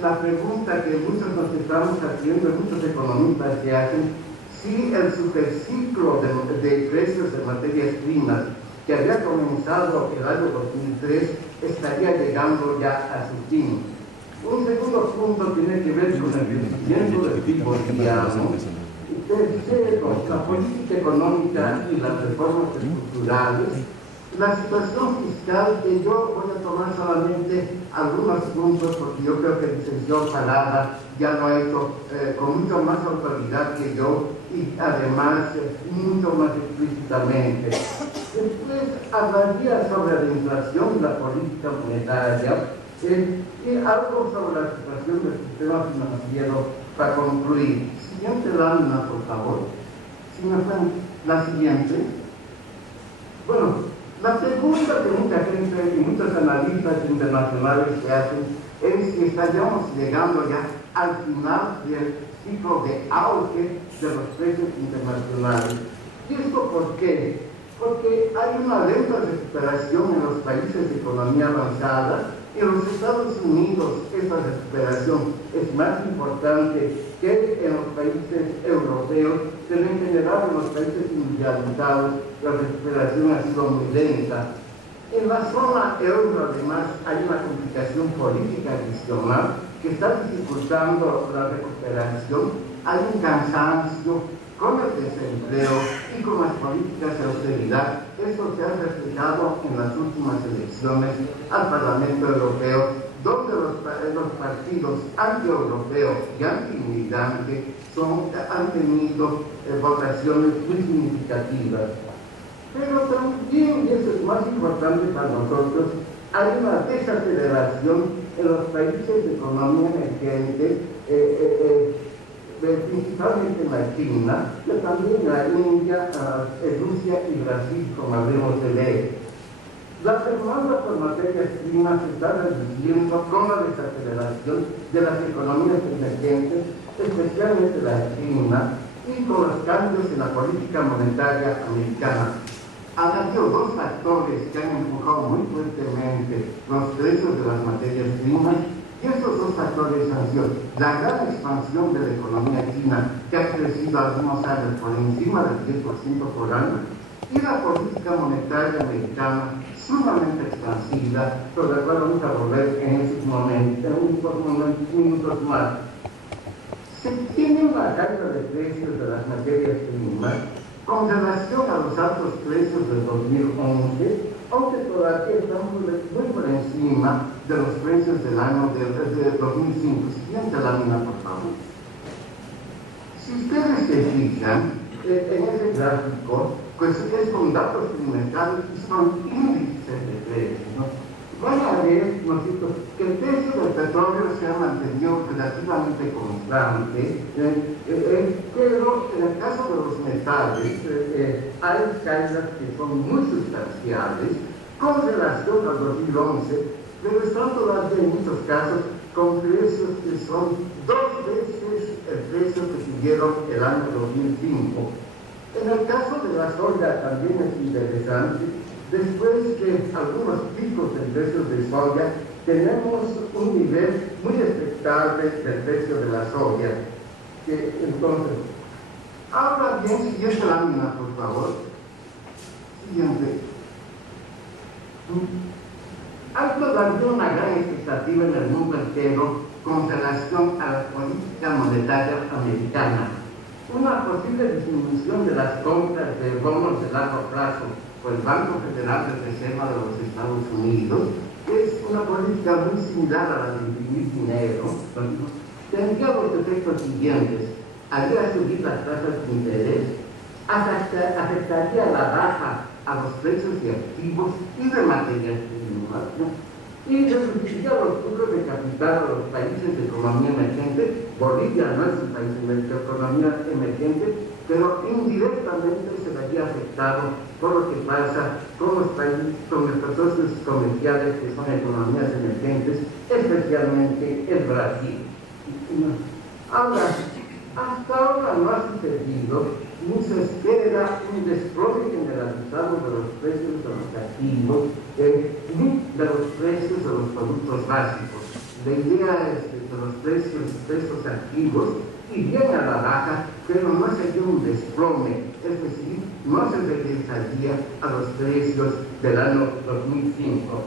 la pregunta que muchos nos estamos haciendo, muchos economistas se hacen, si el superciclo de precios de materias primas que había comenzado el año 2003 estaría llegando ya a su fin. Un segundo punto tiene que ver con el crecimiento del PIB boliviano. Y tercero, la política económica y las reformas estructurales. La situación fiscal, que yo voy a tomar solamente algunos puntos porque yo creo que el licenciado Parada ya lo ha hecho con mucho más autoridad que yo y además mucho más explícitamente. Después hablaría sobre la inflación y la política monetaria y algo sobre la situación del sistema financiero para concluir. Siguiente lámina, por favor. Si me pueden, la siguiente. Bueno, la segunda que mucha gente y muchos analistas internacionales se hacen es si estaríamos llegando ya al final del ciclo de auge de los precios internacionales. ¿Y esto por qué? Porque hay una lenta recuperación en los países de economía avanzada. En los Estados Unidos esta recuperación es más importante que en los países europeos, pero en general en los países industrializados la recuperación ha sido muy lenta. En la zona euro además hay una complicación política adicional que está dificultando la recuperación. Hay un cansancio con el desempleo y con las políticas de austeridad. Esto se ha reflejado en las últimas elecciones al Parlamento Europeo, donde los partidos anti-europeos y anti-inmigrantes han tenido votaciones muy significativas. Pero también, y eso es más importante para nosotros, hay una desaceleración en los países de economía emergente, principalmente en la China, pero también en la India, Rusia y Brasil, como habremos de ver. La demanda por materias primas se está reduciendo con la desaceleración de las economías emergentes, especialmente la China, y con los cambios en la política monetaria americana. Han habido dos factores que han empujado muy fuertemente los precios de las materias primas. Y estos dos factores han sido la gran expansión de la economía china, que ha crecido algunos años por encima del 10% por año, y la política monetaria americana sumamente expansiva, sobre la cual vamos a volver en esos momentos, en unos minutos más. se tiene una caída de precios de las materias primas con relación a los altos precios del 2011, aunque todavía están muy por encima de los precios del año de 2005. Siguiente lámina, por favor. Si ustedes se fijan en ese gráfico, pues son datos trimestrales y son índices de precios, ¿no? Van a ver, ¿no es cierto?, que el precio del petróleo se ha mantenido relativamente constante, pero en el caso de los metales hay caídas que son muy sustanciales con relación al 2011, pero están todavía en muchos casos con precios que son 2 veces el precio que tuvieron el año 2005. En el caso de la soya también es interesante. Después de algunos picos en precios de soya, tenemos un nivel muy respetable del precio de la soya. Entonces, ahora bien, siguiente lámina, por favor. Siguiente. Hay todavía una gran expectativa en el mundo entero con relación a la política monetaria americana. Una posible disminución de las compras de bonos de largo plazo por el Banco Federal de Reserva de los Estados Unidos, que es una política muy similar a la de imprimir dinero, tendría los efectos siguientes. Haría subir las tasas de interés, afectaría a la baja a los precios de activos y de materias primas, y reduciría los flujos de capital a los países de economía emergente. Bolivia no es un país de economía emergente, pero indirectamente se vería afectado por lo que pasa con los países, con nuestros socios comerciales que son economías emergentes, especialmente el Brasil. Ahora, hasta ahora no ha sucedido ni se espera un desplome generalizado de los precios de los activos ni de los precios de los productos básicos. La idea es que los precios activos irían a la baja, pero no sería un desplome, es decir, no se regresaría a los precios del año 2005.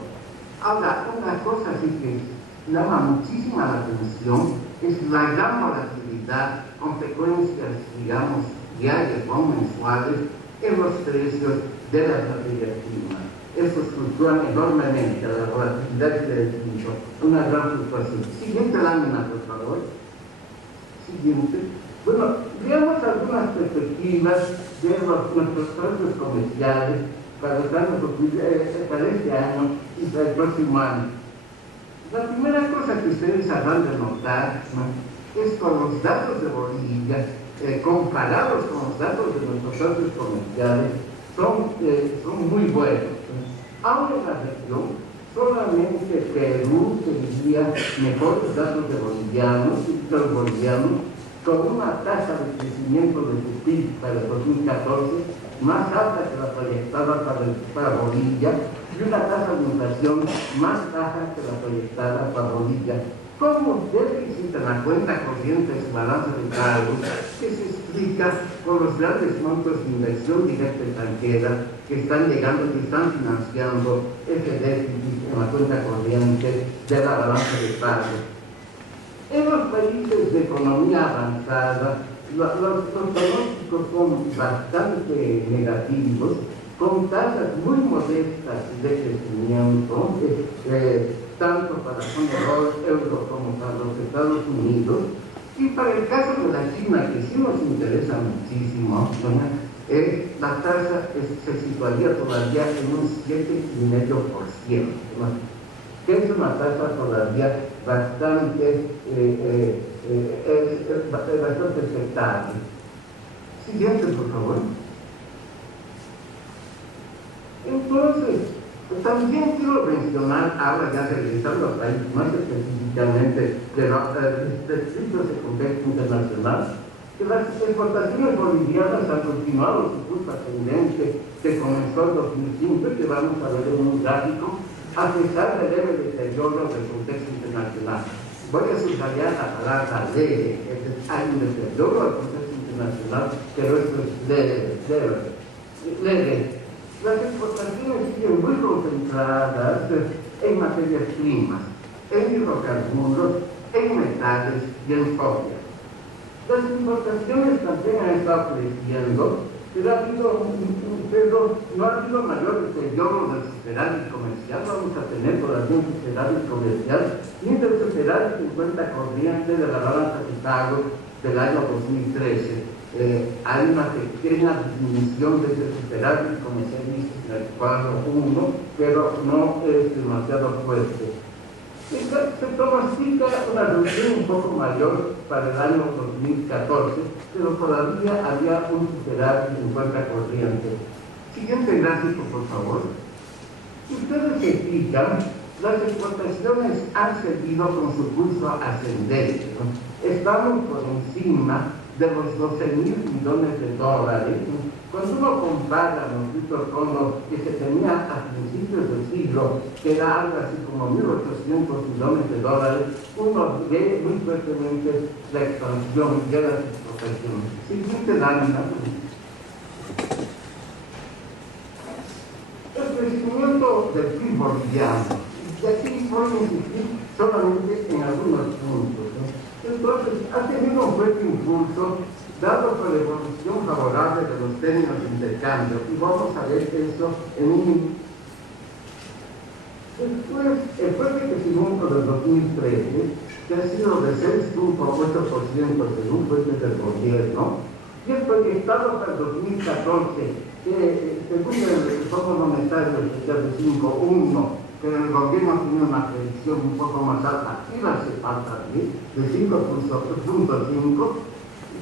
Ahora, una cosa sí que llama muchísima la atención es la gran volatilidad con frecuencias, digamos, diarias o mensuales en los precios de las materias primas. Estos fluctúan enormemente, la volatilidad que les dicho, una gran fluctuación. Siguiente lámina, por favor. Siguiente. Bueno, veamos algunas perspectivas de nuestros socios comerciales para este año y para el próximo año. La primera cosa que ustedes habrán de notar, ¿no?, es con los datos de Bolivia, comparados con los datos de nuestros socios comerciales, son muy buenos. Ahora en la región, solamente Perú tendría mejores datos de los bolivianos, con una tasa de crecimiento de su PIB para el 2014 más alta que la proyectada para Bolivia, y una tasa de inflación más baja que la proyectada para Bolivia, como déficit en la cuenta corriente de su balanza de pagos, que se explica por los grandes montos de inversión directa extranjera que están llegando, que están financiando ese déficit en la cuenta corriente de la balanza de pagos. En los países de economía avanzada, los pronósticos son bastante negativos, con tasas muy modestas de crecimiento, tanto para la zona euro como para los Estados Unidos. Y para el caso de la China, que sí nos interesa muchísimo, la tasa se situaría todavía en un 7,5%, que es una tasa todavía bastante aceptable. Siguiente, por favor. Entonces, también quiero mencionar, ahora ya regresando al país, más específicamente descritos de contexto internacional, que las exportaciones bolivianas han continuado su curva ascendente que comenzó en 2005 y que vamos a ver en un gráfico, a pesar del leve deterioro del contexto internacional. Voy a subrayar la palabra leve, hay un deterioro del contexto internacional, pero esto es leve. Las exportaciones siguen muy concentradas en materias primas, en hidrocarburos, en metales y en soya. Las importaciones también han estado creciendo, pero no ha habido mayor deterioro del superávit comercial. Vamos a tener todavía un superávit comercial y del superávit en cuenta corriente de la balanza de pagos del año 2013. Hay una pequeña disminución de ese superávit comercial en el cuadro 1, pero no es demasiado fuerte. Se pronostica una reducción un poco mayor para el año 2014, pero todavía había un superávit en cuenta corriente. Siguiente gráfico, por favor. Si ustedes se fijan, las exportaciones han seguido con su curso ascendente. Estamos por encima de los 12.000 millones de dólares. Cuando uno compara, con lo que se tenía a principios del siglo, que era algo así como 1.800 millones de dólares, uno ve muy fuertemente la expansión de las exportaciones. Siguiente lámina. El crecimiento del PIB boliviano. Y aquí voy a insistir solamente en algunos puntos. Entonces, ha tenido un fuerte impulso dado por la evolución favorable de los términos de intercambio, y vamos a ver eso en un... Después, el fuerte crecimiento del 2013, que ha sido de 6.8% según fuentes del gobierno, y el proyectado para el 2014, que según el Fondo Monetario especial de 5.1, pero el gobierno tiene una predicción un poco más alta, y la hace falta de 5.5,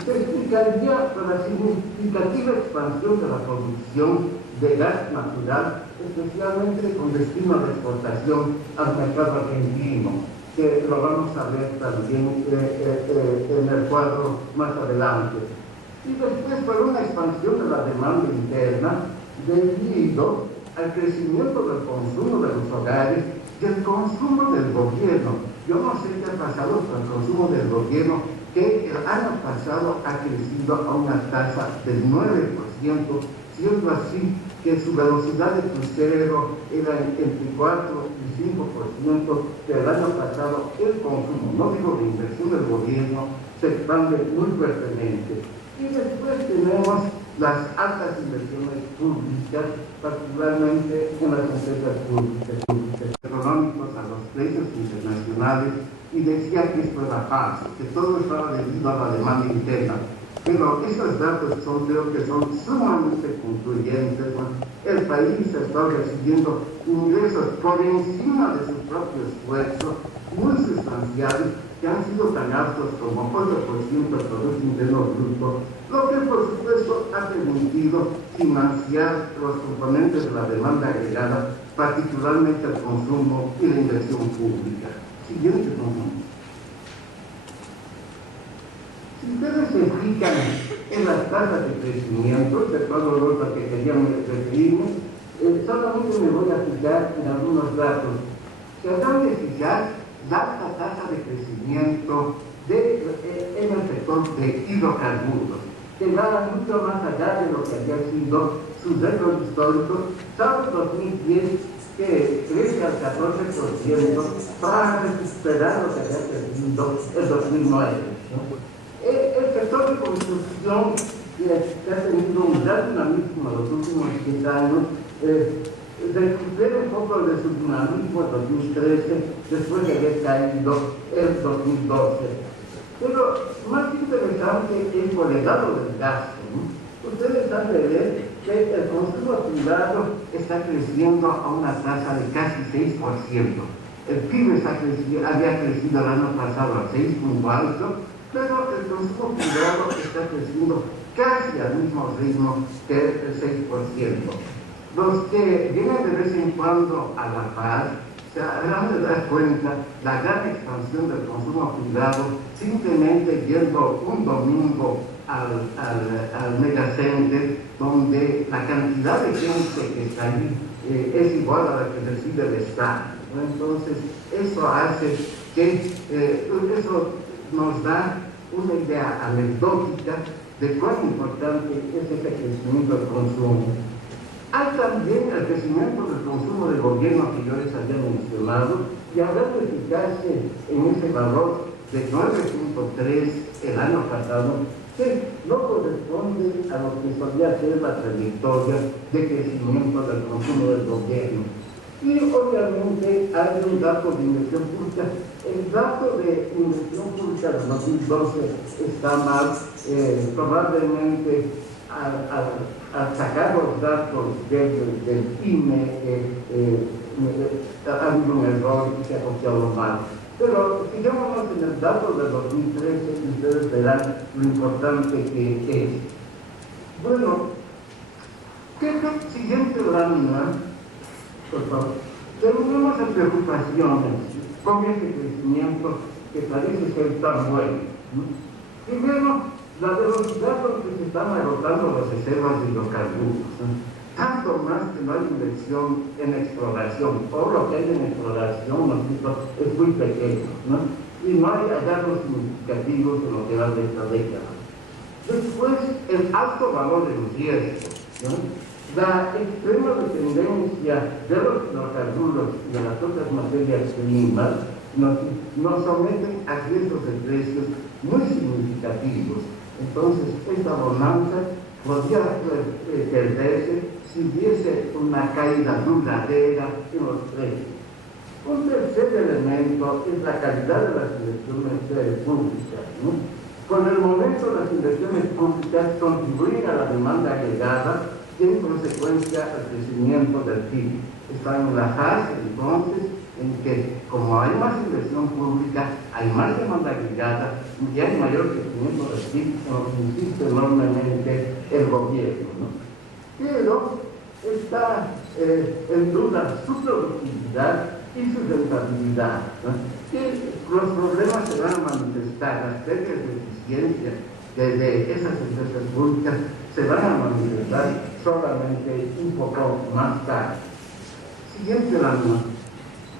se explicaría por la significativa expansión de la producción de gas natural, especialmente con destino a la exportación al mercado argentino, que lo vamos a ver también en el cuadro más adelante. Y después por una expansión de la demanda interna debido al crecimiento del consumo de los hogares y el consumo del gobierno. Yo no sé qué ha pasado con el consumo del gobierno, que el año pasado ha crecido a una tasa del 9%, siendo así que su velocidad de crucero era entre 4 y 5%, pero el año pasado el consumo, no digo de inversión del gobierno, se expande muy fuertemente. Y después tenemos las altas inversiones públicas, particularmente en las empresas públicas, económicos a los precios internacionales, y decía que esto era falso, que todo estaba debido a la demanda interna. Pero esos datos creo que son sumamente concluyentes. El país está recibiendo ingresos por encima de su propio esfuerzo, muy sustanciales, que han sido tan altos como 8% del Producto Interno Bruto, lo que por supuesto ha permitido financiar los componentes de la demanda agregada, particularmente el consumo y la inversión pública. Siguiente punto. Si ustedes se fijan en las tasas de crecimiento, de todo lo que queríamos referirme, solamente me voy a fijar en algunos datos. Se acaban de fijar la alta tasa de crecimiento en el sector de hidrocarburos, que va mucho más allá de lo que había sido sus récords históricos, salvo 2010, que crece al 14%, para recuperar lo que había perdido el 2009. El sector de construcción, que ha tenido un gran dinamismo en los últimos 10 años, recupera un poco de su dinamismo en 2013, después de haber caído el 2012. Pero más interesante es por el lado del gasto. Ustedes han de ver que el consumo privado está creciendo a una tasa de casi 6%. El PIB había crecido el año pasado a 6.8%, pero el consumo privado está creciendo casi al mismo ritmo que el 6%. Los que vienen de vez en cuando a La Paz se habrán de dar cuenta la gran expansión del consumo privado, simplemente yendo un domingo al megacenter, donde la cantidad de gente que está ahí es igual a la que recibe el Estado. Entonces, eso hace que eso nos da una idea anecdótica de cuán importante es ese crecimiento del consumo. Hay también el crecimiento del consumo del gobierno que yo les había mencionado, y habrá de fijarse en ese valor de 9.3 el año pasado, que no corresponde a lo que solía ser la trayectoria de crecimiento del consumo del gobierno. Y obviamente hay un dato de inversión pública. El dato de inversión pública de 2012 está mal, probablemente al sacar los datos del INE ha habido un error y se ha copiado mal. Pero fijémonos en el dato de 2013 y ustedes verán lo importante que es. Bueno, siguiente lámina, por favor. Tenemos preocupaciones con este crecimiento que parece ser tan bueno, ¿no? Primero, la velocidad con que se están agotando las reservas de hidrocarburos, ¿no? Tanto más que no hay inversión en exploración, o lo que hay en exploración, ¿no? Es muy pequeño, ¿no? Y no hay hallazgos significativos en lo que va de esta década. Después, el alto valor del riesgo, ¿no? La extrema dependencia de los hidrocarburos y de las otras materias primas nos someten a riesgos de precios muy significativos. Entonces, esta bonanza podría perderse si hubiese una caída duradera en los precios. Un tercer elemento es la calidad de las inversiones públicas, ¿no? Con el momento, las inversiones públicas contribuyen a la demanda agregada y en consecuencia al crecimiento del PIB. Están en la fase entonces en que, como hay más inversión pública, hay más demanda agregada y hay mayor crecimiento del PIB, en lo que insiste enormemente el gobierno, ¿no? Pero está en duda su productividad y su rentabilidad, ¿no? Que los problemas se van a manifestar, las pérdidas de eficiencia de esas empresas públicas se van a manifestar solamente un poco más tarde. Siguiente lámina,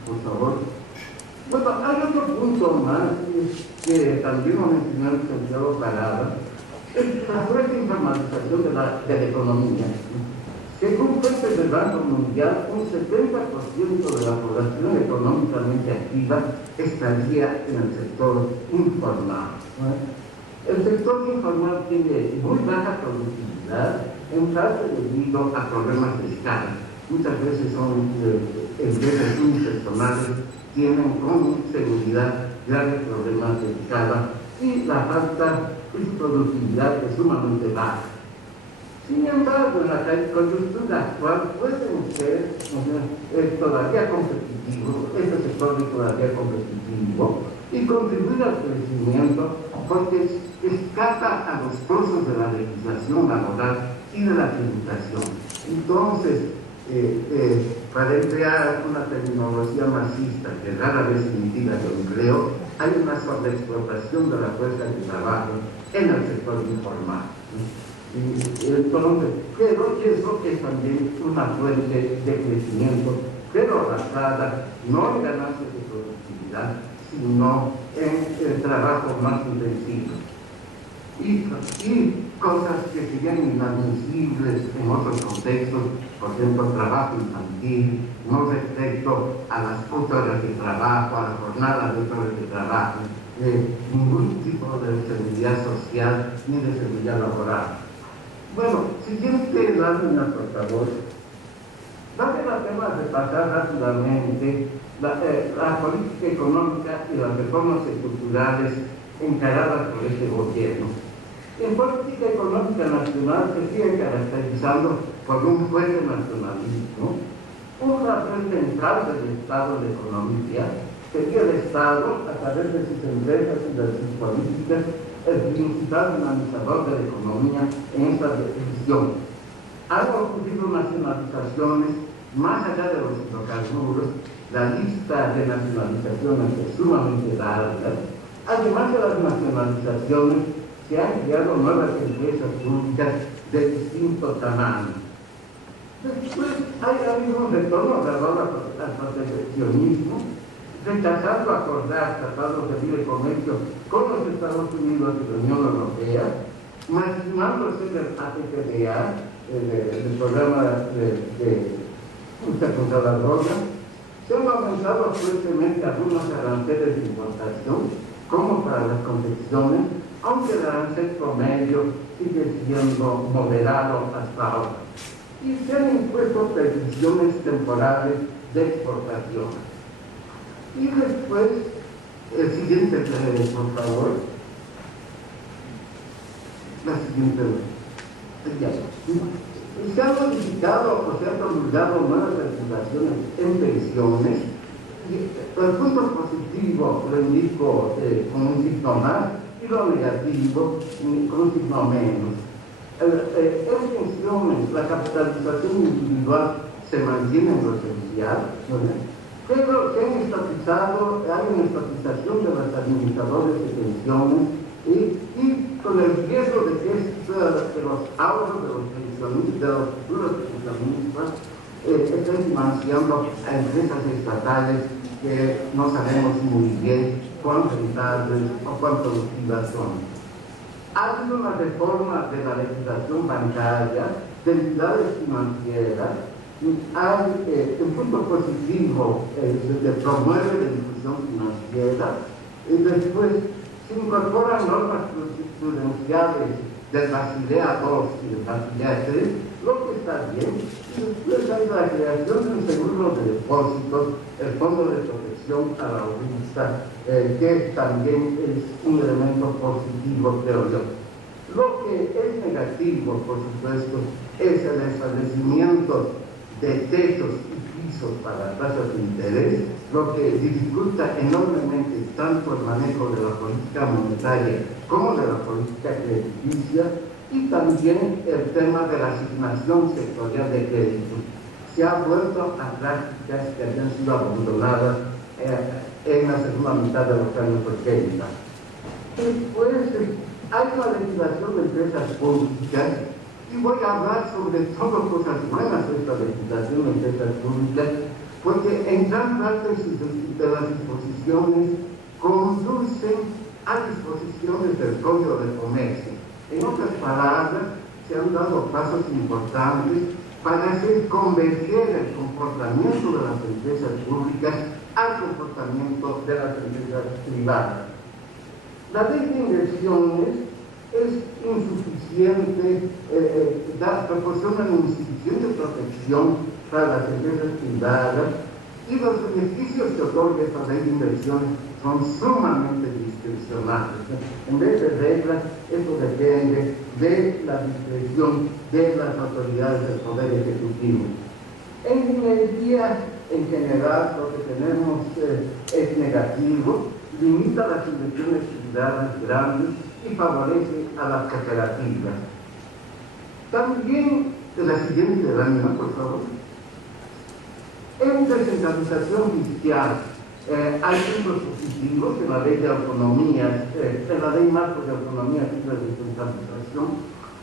por favor. Bueno, hay otro punto más que también lo mencionó el Santiago Parada, es la fuerte informalización de la economía. Según fuentes del Banco Mundial, un 70% de la población económicamente activa estaría en el sector informal. El sector informal tiene muy baja productividad, en parte debido a problemas de escala. Muchas veces son empresas unipersonales, tienen con seguridad graves problemas de escala y la falta de productividad es sumamente baja. Sin embargo, en la coyuntura actual pueden ser todavía competitivos, este sector es todavía competitivo y contribuir al crecimiento porque escapa a los costos de la legislación laboral y de la tributación. Entonces, para emplear una terminología marxista que rara vez significa empleo, hay una sobreexplotación de la fuerza de trabajo en el sector informal. Entonces, pero eso es también una fuente de crecimiento, pero basada no en ganancias de productividad, sino en el trabajo más intensivo. Y cosas que serían inadmisibles en otros contextos, por ejemplo, trabajo infantil, no respecto a las 8 horas de trabajo, a la jornada de 8 horas de trabajo, ningún tipo de seguridad social ni de seguridad laboral. Bueno, siguiente lámina, por favor. Vale la pena repasar rápidamente la política económica y las reformas estructurales encaradas por este gobierno. En política económica nacional se sigue caracterizando por un fuerte nacionalismo, una fuente central del Estado de Economía, sería el Estado, a través de sus empresas y de sus políticas, el principal dinamizador de la economía en esta definición. Han ocurrido nacionalizaciones más allá de los hidrocarburos, la lista de nacionalizaciones es sumamente larga. Además de las nacionalizaciones, se han creado nuevas empresas públicas de distinto tamaño. Después hay habido un retorno al proteccionismo, rechazando acordar tratados de libre comercio con los Estados Unidos y la Unión Europea, marginándose del ATPDA, del programa de lucha contra la droga. Se han aumentado fuertemente algunos aranceles de importación como para las concesiones, aunque el arancel promedio sigue siendo moderado hasta ahora. Y se han impuesto previsiones temporales de exportación. Y después, el siguiente, por favor. La siguiente. Se han modificado o se han promulgado nuevas legislaciones en pensiones. Y el punto positivo lo indico con un signo más y lo negativo con un signo menos. En pensiones, la capitalización individual se mantiene en lo esencial, ¿no? Pero se han estatizado, hay una estatización de los administradores de pensiones y con el riesgo de que los ahorros de los pensionistas, de los futuros pensionistas, estén financiando a empresas estatales que no sabemos muy bien cuán rentables o cuán productivas son. Ha habido una reforma de la legislación bancaria, de entidades financieras. Hay un punto positivo se promueve la inclusión financiera y después se incorporan normas prudenciales del Basilea II y del Basilea III, lo que está bien. Y después hay la creación de un seguro de depósitos, el Fondo de Protección a la Ahorrista, que también es un elemento positivo, creo yo. Lo que es negativo, por supuesto, es el establecimiento de techos y pisos para tasas de interés, lo que dificulta enormemente tanto el manejo de la política monetaria como de la política crediticia, y también el tema de la asignación sectorial de crédito. Se ha vuelto a prácticas que habían sido abandonadas en la segunda mitad de los años 80. Después hay una legislación de empresas públicas, y voy a hablar sobre todo cosas buenas de esta legislación de empresas públicas, porque en gran parte de las disposiciones conducen a disposiciones del Código de Comercio. En otras palabras, se han dado pasos importantes para hacer converger el comportamiento de las empresas públicas al comportamiento de las empresas privadas. La ley de inversiones es insuficiente, proporciona una insuficiente protección para las empresas privadas, y los beneficios que otorga esta ley de inversiones son sumamente discrecionales. En vez de reglas, esto depende de la discreción de las autoridades del Poder Ejecutivo. En minería, en general, lo que tenemos es negativo, limita las inversiones privadas grandes y favorece a las cooperativas. También, la siguiente lámina, por favor. En descentralización fiscal, hay puntos positivos en la ley de autonomía, en la ley marco de autonomía y de descentralización.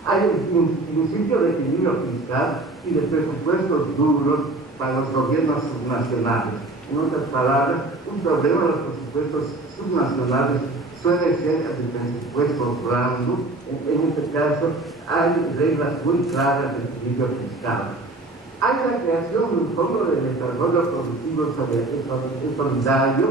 Hay un principio de equilibrio fiscal y de presupuestos duros para los gobiernos subnacionales. En otras palabras, un problema de los presupuestos subnacionales suele ser el presupuesto blando. En este caso, hay reglas muy claras de equilibrio fiscal. Hay la creación de un fondo de desarrollo productivo solidario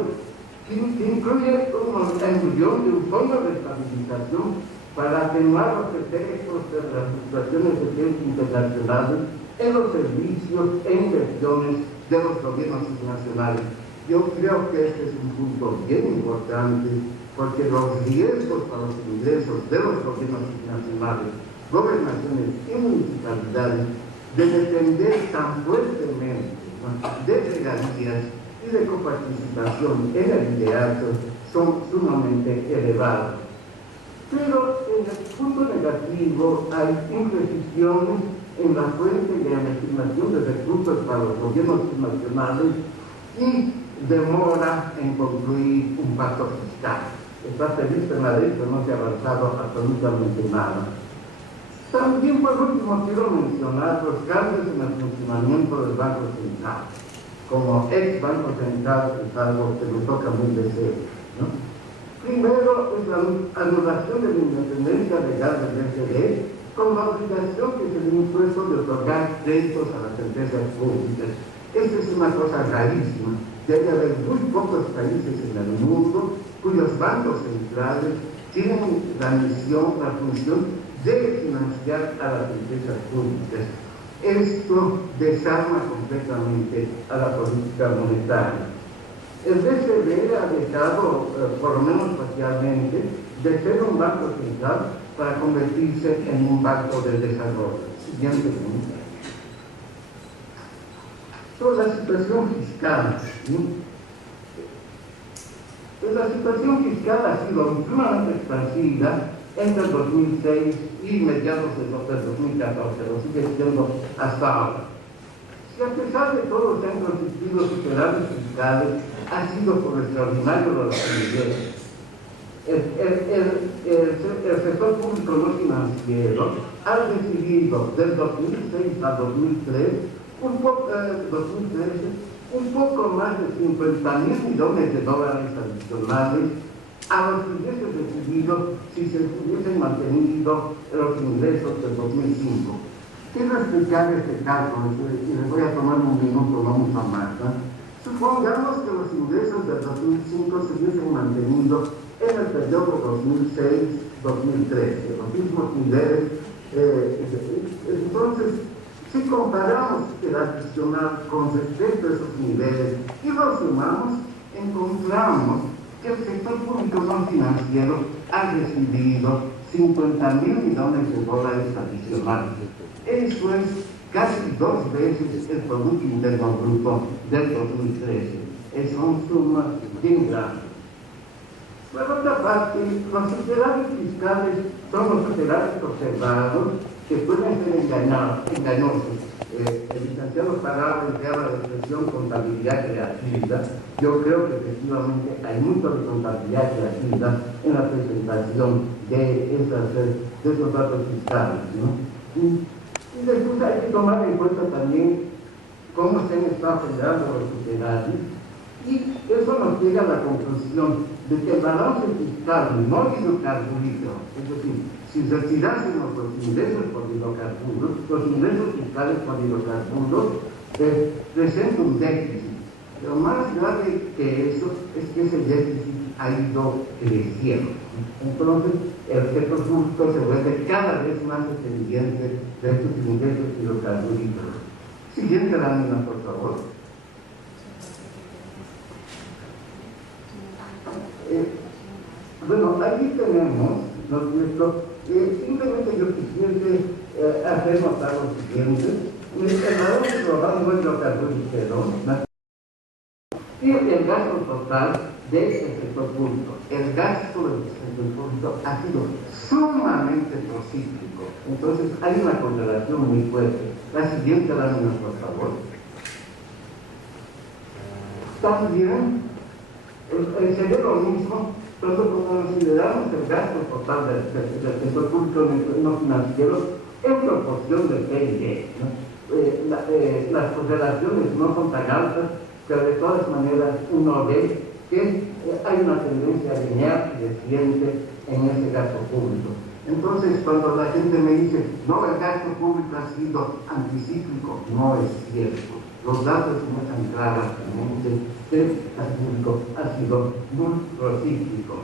que incluye la inclusión de un fondo de estabilización para atenuar los efectos de las fluctuaciones de precios internacionales en los servicios e inversiones de los gobiernos nacionales. Yo creo que este es un punto bien importante, porque los riesgos para los ingresos de los gobiernos nacionales, gobernaciones y municipalidades de depender tan fuertemente de regalías y de coparticipación en el ideato son sumamente elevados. Pero en el punto negativo hay imprecisiones en la fuente de asignación de recursos para los gobiernos nacionales y demora en concluir un pacto fiscal. Está previsto en la ley, pero no se ha avanzado absolutamente nada. También, por último, quiero mencionar los cambios en el funcionamiento del Banco Central. Como ex Banco Central, es algo que me toca muy de cerca, ¿no? Primero, es la anulación de la independencia legal del BCE, con la obligación que se le ha impuesto de otorgar créditos a las empresas públicas. Esta es una cosa rarísima. Debe haber muy pocos países en el mundo cuyos bancos centrales tienen la misión, la función de financiar a las empresas públicas. Esto desarma completamente a la política monetaria. El BCE ha dejado, por lo menos parcialmente, de ser un banco central para convertirse en un banco de desarrollo. Siguiente pregunta. Sobre la situación fiscal. La situación fiscal ha sido sumamente expansiva entre el 2006 y mediados del 2014, lo sigue siendo hasta ahora. Si a pesar de todo se han constituido superávit fiscales, ha sido por extraordinario de los ingresos. El sector público no financiero ha recibido del 2006 al 2013 un poco más de 50.000 millones de dólares adicionales a los que hubiese recibido si se hubiesen mantenido los ingresos del 2005. Quiero explicar este cálculo y les voy a tomar un minuto, no mucho más, ¿no? Supongamos que los ingresos del 2005 se hubiesen mantenido en el periodo 2006-2013, los mismos niveles. Entonces, si comparamos el adicional con respecto a esos niveles y los sumamos, encontramos que el sector público no financiero ha recibido 50.000 millones de dólares adicionales. Eso es casi 2 veces el Producto Interno Bruto del 2013. Es una suma bien grande. Por otra parte, los superávit fiscales son los superávit observados que pueden ser engañosos. El licenciado Parada empleaba la expresión contabilidad creativa. Yo creo que efectivamente hay mucho de contabilidad creativa en la presentación de esos datos fiscales, ¿no? Y después hay que tomar en cuenta también cómo se han estado generando los superávit, y eso nos llega a la conclusión de que el balance fiscal no hidrocarburífero, es decir, si retirásemos los ingresos por hidrocarburos, los ingresos fiscales por hidrocarburos, presenta un déficit. Lo más grave que eso es que ese déficit ha ido creciendo. Entonces, el efecto justo se vuelve cada vez más dependiente de estos ingresos hidrocarburíferos. Siguiente lámina, por favor. Bueno, aquí tenemos, ¿no es cierto? Simplemente yo quisiera hacer notar lo siguiente. El valor global no hidrocarburífero y el gasto total del sector público. El gasto del sector público ha sido sumamente procíclico. Entonces, hay una correlación muy fuerte. La siguiente lámina, por favor. También sería lo mismo cuando consideramos el gasto total del sector público no financiero en proporción del PIB, ¿no? Las correlaciones no son tan altas, pero de todas maneras uno ve que hay una tendencia lineal y desciende en ese gasto público. Entonces, cuando la gente me dice, no, el gasto público ha sido anticíclico, no es cierto. Los datos muestran claramente que el gasto público ha sido muy procíclico.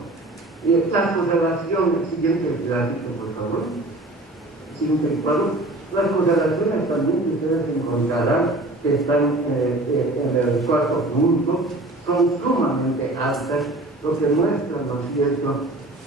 Las correlaciones, siguiente gráfico, por favor. Siguiente cuadro. Las correlaciones también que ustedes encontrarán que están en el cuarto punto son sumamente altas, lo que muestra, ¿no es cierto?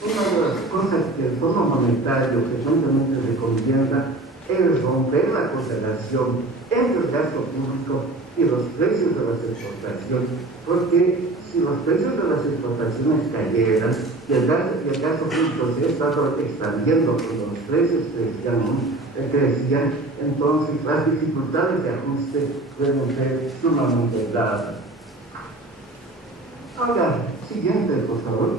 Una de las cosas que el Fondo Monetario frecuentemente recomienda es romper la correlación entre el gasto público y los precios de las exportaciones, porque si los precios de las exportaciones cayeran y el gasto público se ha estado expandiendo cuando los precios crecían, entonces las dificultades de ajuste pueden ser sumamente graves. Ahora, siguiente, por favor.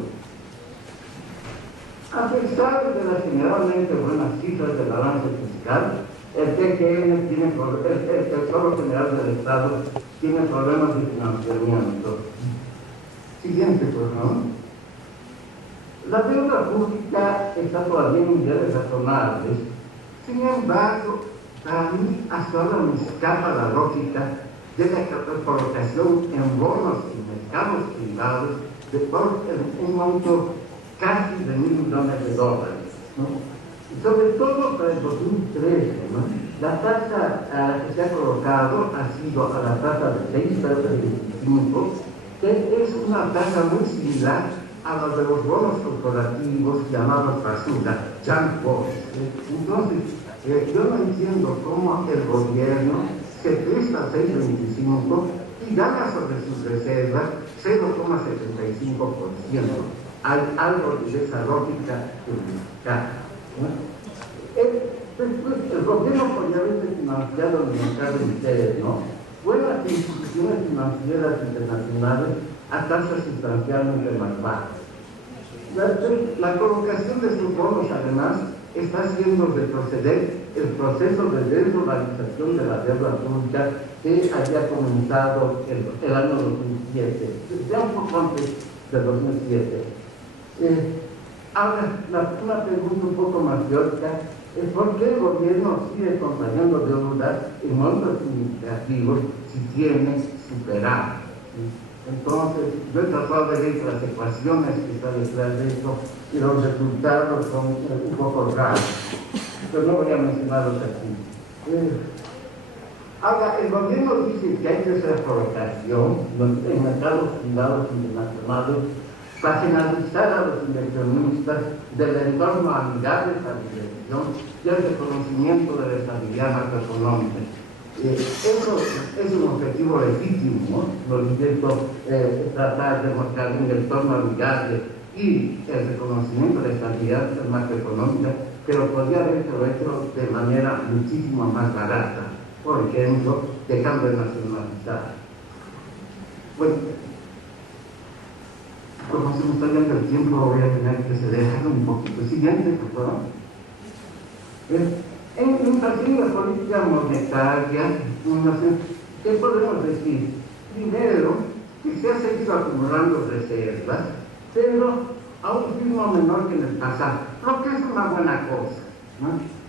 A pesar de las generalmente buenas cifras del balance fiscal, el TGN tiene el Tesoro General del Estado tiene problemas de financiamiento. Siguiente, por favor. La deuda pública está todavía en niveles razonables. Sin embargo, para mí hasta ahora me escapa la lógica de la colocación en bonos y mercados privados por un monto casi de $1.000 millones, ¿no? Y sobre todo para el 2013, ¿no? La tasa a la que se ha colocado ha sido a la tasa de 6,25, que es una tasa muy similar a la de los bonos corporativos llamados basura, junk bonds. Entonces, yo no entiendo cómo el gobierno se presta a 6,25 y gana sobre sus reservas 0,75%. Hay algo de esa lógica ¿no? El gobierno podría haberse financiado en el mercado interno, buenas instituciones financieras internacionales a tasas sustancialmente más bajas. La colocación de sus bonos, además, está haciendo retroceder el proceso de desdolarización de la deuda pública que había comenzado el año 2007, ya un poco antes de 2007. Ahora, una pregunta un poco más teórica es por qué el gobierno sigue contrayendo deudas en montos significativos si tiene superávit. Entonces, yo he tratado de ver las ecuaciones que están detrás de esto y los resultados son un poco raros, pero no voy a mencionarlos aquí. Ahora, el gobierno dice que hay que hacer colocación en mercados privados internacionales para finalizar a los inversionistas del entorno amigable a la inversión y el reconocimiento de la estabilidad macroeconómica. Eso es un objetivo legítimo, ¿no? Lo intento tratar de mostrar en el entorno amigable y el reconocimiento de la estabilidad macroeconómica, pero podría haberse hecho de manera muchísimo más barata, por ejemplo, dejando de nacionalizar. Bueno, como se me está yendo el tiempo, voy a tener que ceder un poquito. Siguiente, por favor. En relación a la política monetaria, ¿qué podemos decir? Primero, que se ha seguido acumulando reservas, pero a un ritmo menor que en el pasado, lo que es una buena cosa, ¿no?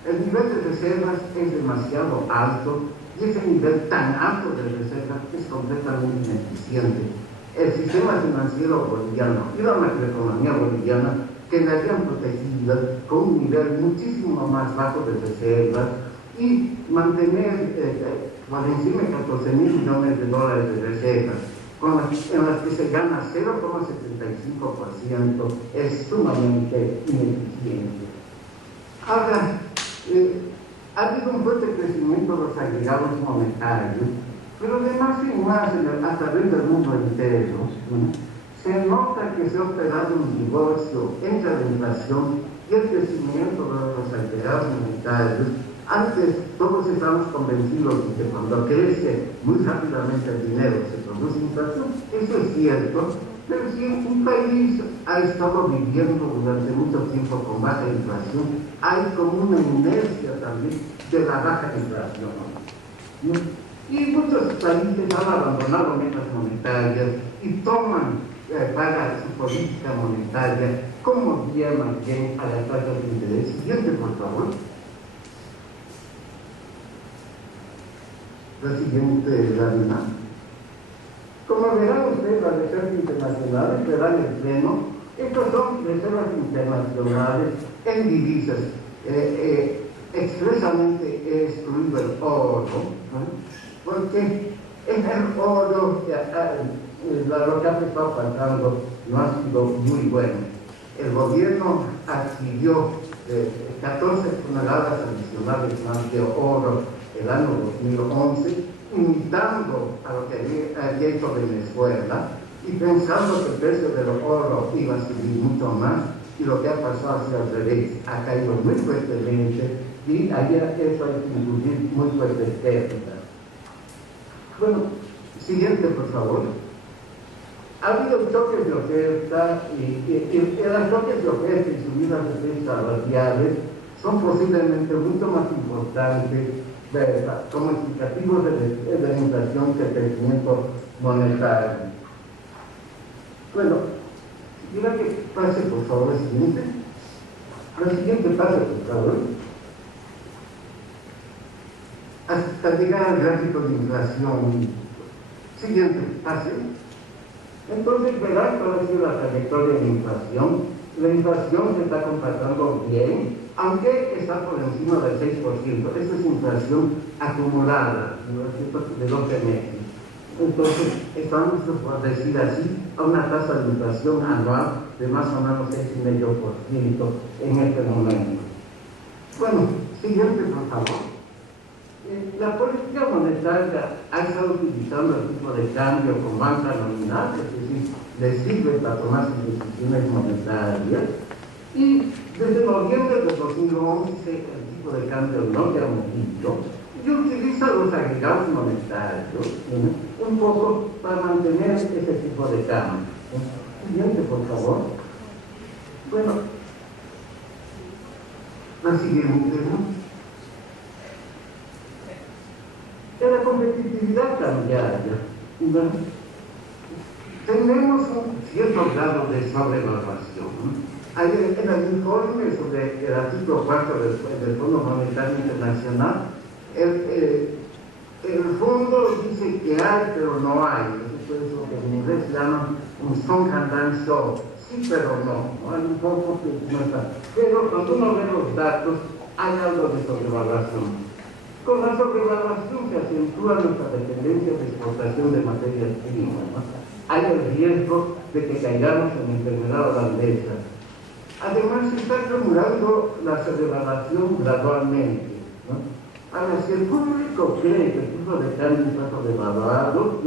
El nivel de reservas es demasiado alto y ese nivel tan alto de reservas es completamente ineficiente. El sistema financiero boliviano y la macroeconomía boliviana quedarían protegidas con un nivel muchísimo más bajo de reservas y mantener por encima de $14.000 millones de reservas, en las que se gana 0,75%, es sumamente ineficiente. Ahora, ha habido un fuerte crecimiento de los agregados monetarios, pero además sin más a través del mundo entero, se nota que se ha operado un divorcio entre la inflación y el crecimiento de los agregados monetarios. Antes todos estamos convencidos de que cuando crece muy rápidamente el dinero se produce inflación. Eso es cierto, pero si un país ha estado viviendo durante mucho tiempo con baja inflación, hay como una inercia también de la baja inflación, ¿no? Y muchos países han abandonado metas monetarias y toman para su política monetaria como guía más bien a las tasas de interés. Siguiente, por favor. La siguiente lámina. Como verán ustedes, las reservas internacionales verán el pleno. Estas son reservas internacionales en divisas. Expresamente he excluido el oro, ¿no? Porque en el oro lo que ha estado pasando no ha sido muy bueno. El gobierno adquirió 14 toneladas adicionales más de oro el año 2011, imitando a lo que había hecho Venezuela y pensando que el precio del oro iba a subir mucho más, y lo que ha pasado ha sido al revés, ha caído muy fuertemente y había eso hay que incluir muy fuertes pérdidas. Bueno, siguiente, por favor. Ha habido choques de oferta y los choques de oferta y subidas de precios salariales son posiblemente mucho más importantes como explicativos de la inflación que el crecimiento monetario. Bueno, mira que pase por favor el siguiente. La siguiente pase por favor. Hasta llegar al gráfico de inflación. Siguiente pase. Entonces verán cuál ha sido la trayectoria de la inflación. La inflación se está comportando bien, aunque está por encima del 6%. Esta es inflación acumulada, ¿no es cierto?, de 12 meses. Entonces, estamos, por decir así, a una tasa de inflación anual de más o menos 6,5% en este momento. Bueno, siguiente, por favor. La política monetaria ha estado utilizando el tipo de cambio como banca nominal, es decir, le sirve para tomar sus decisiones monetarias, y desde noviembre de 2011 el tipo de cambio no se ha movido y utiliza los agregados monetarios, ¿no?, un poco para mantener ese tipo de cambio. Siguiente, por favor. Bueno, la siguiente, ¿no? La competitividad cambiaria. Bueno, tenemos un cierto grado de sobrevaluación. En el informe sobre el artículo 4 del Fondo Monetario Internacional, el fondo dice que hay, pero no hay. Eso es lo que en inglés llaman un song and dance show. Sí, pero no. Hay un poco que no está. Pero cuando uno ve los datos, hay algo de sobrevaluación. Con la sobrevaluación se acentúa nuestra dependencia de exportación de materias primas, ¿no? Hay el riesgo de que caigamos en enfermedad holandesa. Además, se está acumulando la sobrevaluación gradualmente, ¿no? Ahora, si el público cree que el tipo de cambio está sobrevaluado,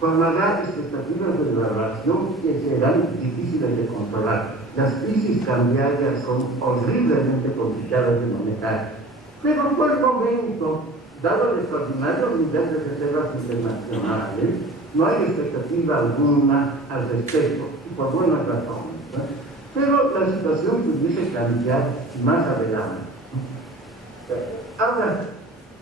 formará expectativas de devaluación que serán difíciles de controlar. Las crisis cambiarias son horriblemente complicadas de manejar. Pero por el momento, dado el extraordinario nivel de reservas internacionales, no hay expectativa alguna al respecto, y por buenas razones, ¿no? Pero la situación pudiese cambiar más adelante. Ahora,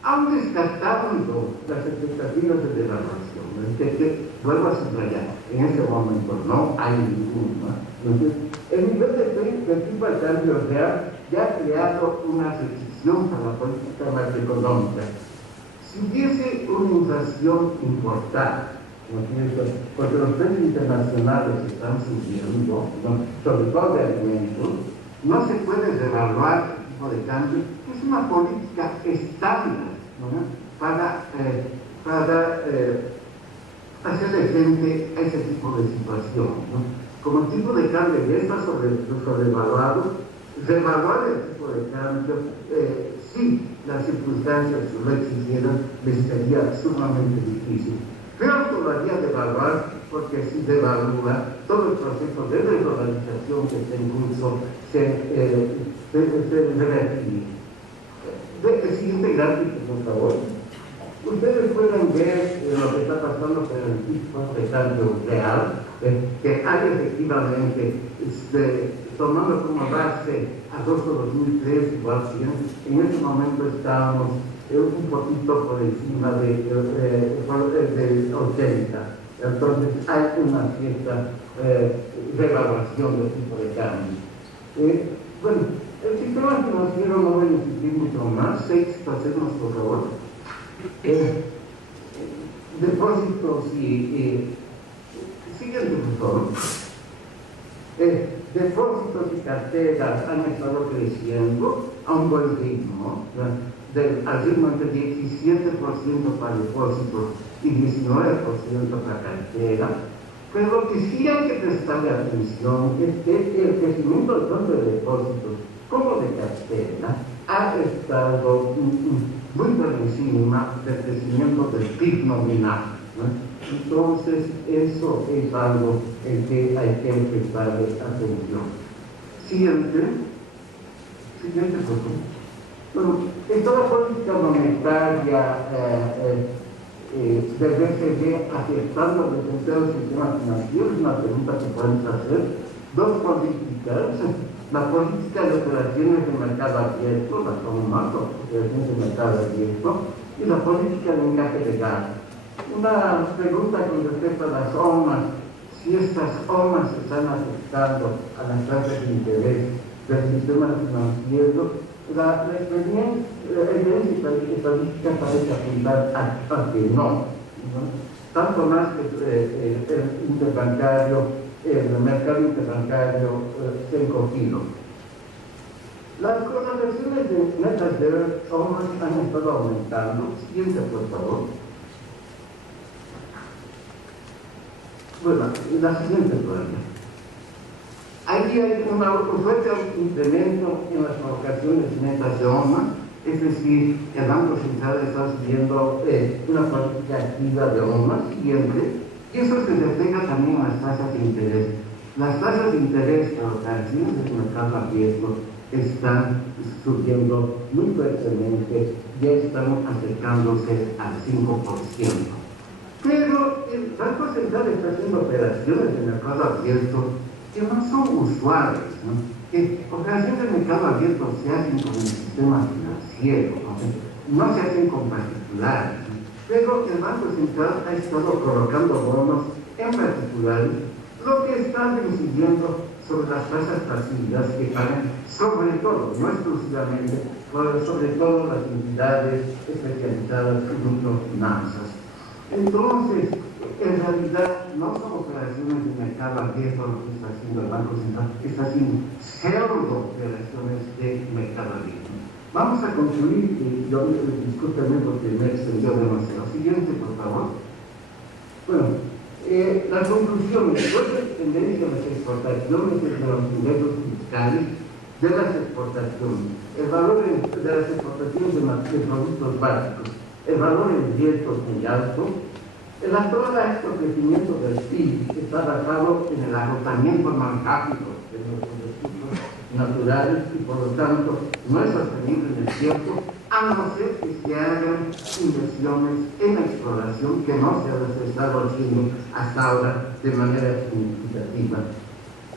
aún descartando las expectativas de devaluación, ¿no?, que vuelvo a subrayar, en este momento no hay ninguna. Entonces, el nivel de tipo de cambio real ya ha creado una restricción para la política macroeconómica. Si hubiese una inflación importante, ¿no es cierto?, porque los precios internacionales están subiendo, ¿no?, sobre todo de alimentos, no se puede devaluar el tipo de cambio, que es una política estándar, ¿no?, para hacerle frente a ese tipo de situación, ¿no? Como el tipo de cambio ya está sobrevaluado, revaluar el tipo de cambio, si las circunstancias lo exigieran, les sería sumamente difícil. Pero todavía devaluar, porque si devalúa, todo el proceso de redolarización que está en curso se revertiría. El siguiente gráfico, por favor. Ustedes pueden ver lo que está pasando con el tipo de cambio real, que hay efectivamente, tomando como base agosto de 2003, igual en este momento estamos un poquito por encima de 80. Entonces hay una cierta revaluación del tipo de cambio. Bueno, el sistema financiero no voy a insistir mucho más. 6, pasemos por favor. Depósitos y siguiente, por favor. Depósitos y carteras han estado creciendo a un buen ritmo, al ritmo entre 17% para depósitos y 19% para cartera. Pero lo que sí hay que prestarle atención es que el crecimiento tanto de depósitos como de cartera ha estado muy por encima del crecimiento del PIB nominal, ¿no? Entonces, eso es algo en que hay que prestarle atención. Siguiente, por favor. Bueno, en toda política monetaria del BCE afectando el desempeño del sistema financiero es una pregunta que podemos hacer. Dos políticas: la política de operaciones de mercado abierto, la FOMA, operaciones de mercado abierto, y la política de encaje legal. Una pregunta con respecto a las OMAs: si estas OMAs están afectando a las tasas de interés del sistema financiero. La evidencia estadística parece apuntar a que no. ¿no? Tanto más que el mercado interbancario se ha encogido. Las colaboraciones de netas de hombres han estado aumentando. Siguiente, por favor. Bueno, la siguiente problema. Aquí hay un fuerte incremento en las colocaciones netas de OMA, es decir, el Banco Central está siguiendo una política activa de OMA siguiente, y eso se refleja también en las tasas de interés. Las tasas de interés de los acciones del mercado abierto están subiendo muy fuertemente, ya están acercándose al 5%. Pero el Banco Central está haciendo operaciones de mercado abierto que no son usuales, ¿no? Que operaciones de mercado abierto se hacen con el sistema financiero, no se hacen con particulares, ¿no? Pero el Banco Central ha estado colocando bonos en particulares, lo que está incidiendo sobre las tasas pasivas que pagan, sobre todo, no exclusivamente, pero sobre todo las entidades especializadas en microfinanzas. Entonces, en realidad, no son operaciones de mercado abierto lo que está haciendo el Banco Central, está haciendo pseudo operaciones de mercado abierto. Vamos a concluir, y yo discúlpenme porque me extendió demasiado. Siguiente, por favor. Bueno, las conclusiones, fuerte tendencia a las exportaciones de los ingresos fiscales de las exportaciones, el valor de las exportaciones de productos básicos, el valor en riesgos muy alto. El actual alto crecimiento del PIB está basado en el agotamiento más rápido de nuestros recursos naturales y por lo tanto no es sostenible en el tiempo, a no ser que se hagan inversiones en la exploración que no se ha estado haciendo hasta ahora de manera significativa.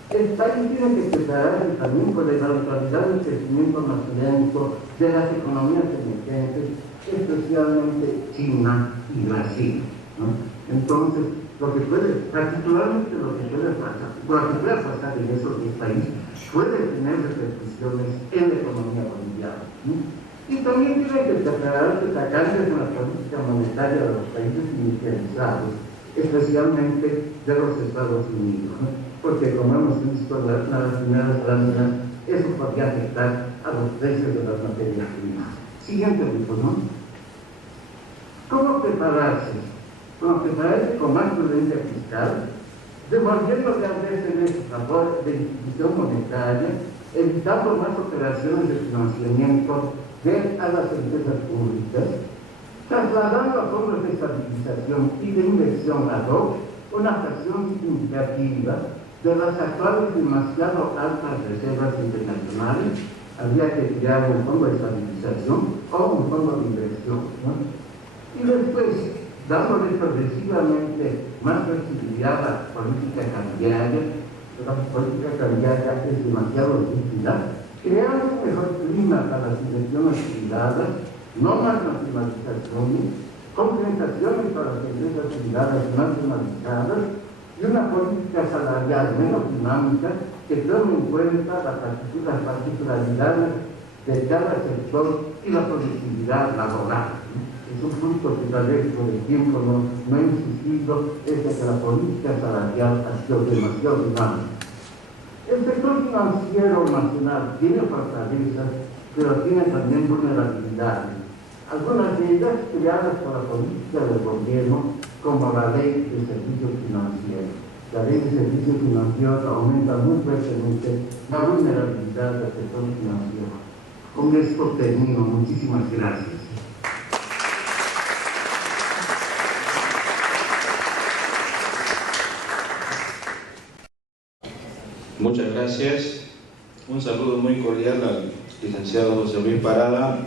El país tiene que prepararse también por la eventualidad del crecimiento más lento de las economías emergentes, especialmente China y Brasil, ¿no? Entonces, particularmente lo que puede pasar en esos 10 países puede tener repercusiones en la economía boliviana, ¿no? Y también tiene que prepararse sacarse de la política monetaria de los países industrializados, especialmente de los Estados Unidos, ¿no? Porque como hemos visto en las primeras láminas, eso podría afectar a los precios de las materias primas. Siguiente grupo, ¿no? ¿Cómo prepararse? Bueno, prepararse con más prudencia fiscal, devolviendo realmente su labor de institución monetaria, evitando más operaciones de financiamiento a las empresas públicas, trasladando a fondos de estabilización y de inversión ad hoc una fracción significativa de las actuales demasiado altas reservas internacionales. Habría que crear un fondo de estabilización o un fondo de inversión, ¿no? Y después, dándole progresivamente más flexibilidad a la política cambiaria. La política cambiaria es demasiado rígida, crear un mejor clima para las inversiones privadas, no más nacionalizaciones, compensaciones para las empresas privadas nacionalizadas y una política salarial menos dinámica que tome en cuenta las particularidades de cada sector y la productividad laboral. Es un punto que tal vez por el tiempo no he insistido, es de que la política salarial ha sido demasiado dinámica. El sector financiero nacional tiene fortalezas, pero tiene también vulnerabilidades. Algunas de ellas creadas por la política del gobierno, como la ley de servicios financieros. La ley de servicios financieros aumenta muy fuertemente la vulnerabilidad del sector financiero. Con esto termino. Muchísimas gracias. Muchas gracias. Un saludo muy cordial al licenciado José Luis Parada,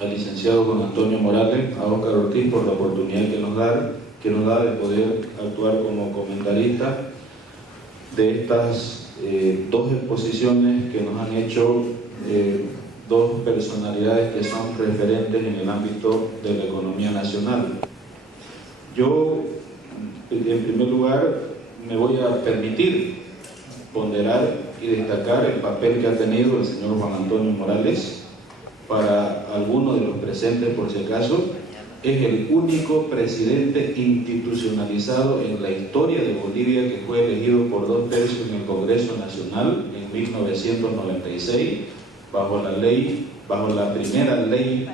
al licenciado Juan Antonio Morales, a Óscar Ortiz por la oportunidad que nos da de poder actuar como comentarista de estas dos exposiciones que nos han hecho dos personalidades que son referentes en el ámbito de la economía nacional. Yo, en primer lugar, me voy a permitir ponderar y destacar el papel que ha tenido el señor Juan Antonio Morales para algunos de los presentes, por si acaso, es el único presidente institucionalizado en la historia de Bolivia que fue elegido por 2/3 en el Congreso Nacional en 1996, bajo la primera ley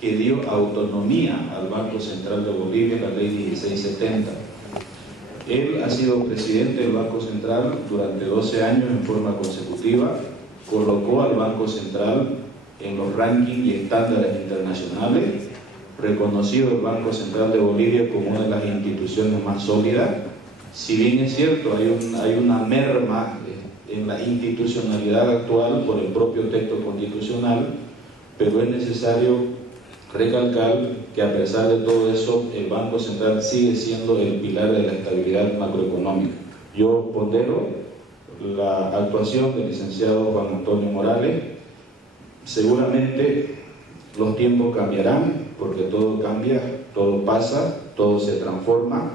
que dio autonomía al Banco Central de Bolivia, la ley 1670. Él ha sido presidente del Banco Central durante 12 años en forma consecutiva, colocó al Banco Central en los rankings y estándares internacionales, reconocido el Banco Central de Bolivia como una de las instituciones más sólidas. Si bien es cierto, hay una merma en la institucionalidad actual por el propio texto constitucional, pero es necesario recalcar que a pesar de todo eso, el Banco Central sigue siendo el pilar de la estabilidad macroeconómica. Yo pondero la actuación del licenciado Juan Antonio Morales. Seguramente los tiempos cambiarán, porque todo cambia, todo pasa, todo se transforma,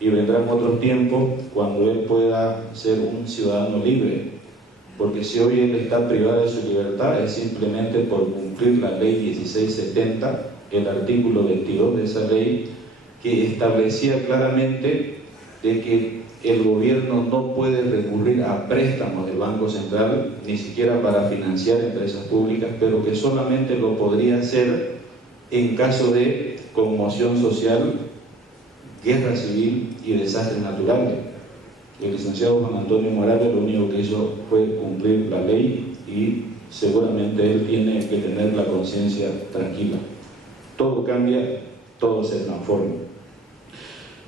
y vendrán otros tiempos cuando él pueda ser un ciudadano libre, porque si hoy él está privado de su libertad es simplemente por cumplir la ley 1670, el artículo 22 de esa ley, que establecía claramente de que el gobierno no puede recurrir a préstamos del Banco Central, ni siquiera para financiar empresas públicas, pero que solamente lo podría hacer en caso de conmoción social, guerra civil y desastres naturales. El licenciado Juan Antonio Morales lo único que hizo fue cumplir la ley y seguramente él tiene que tener la conciencia tranquila. Todo cambia, todo se transforma.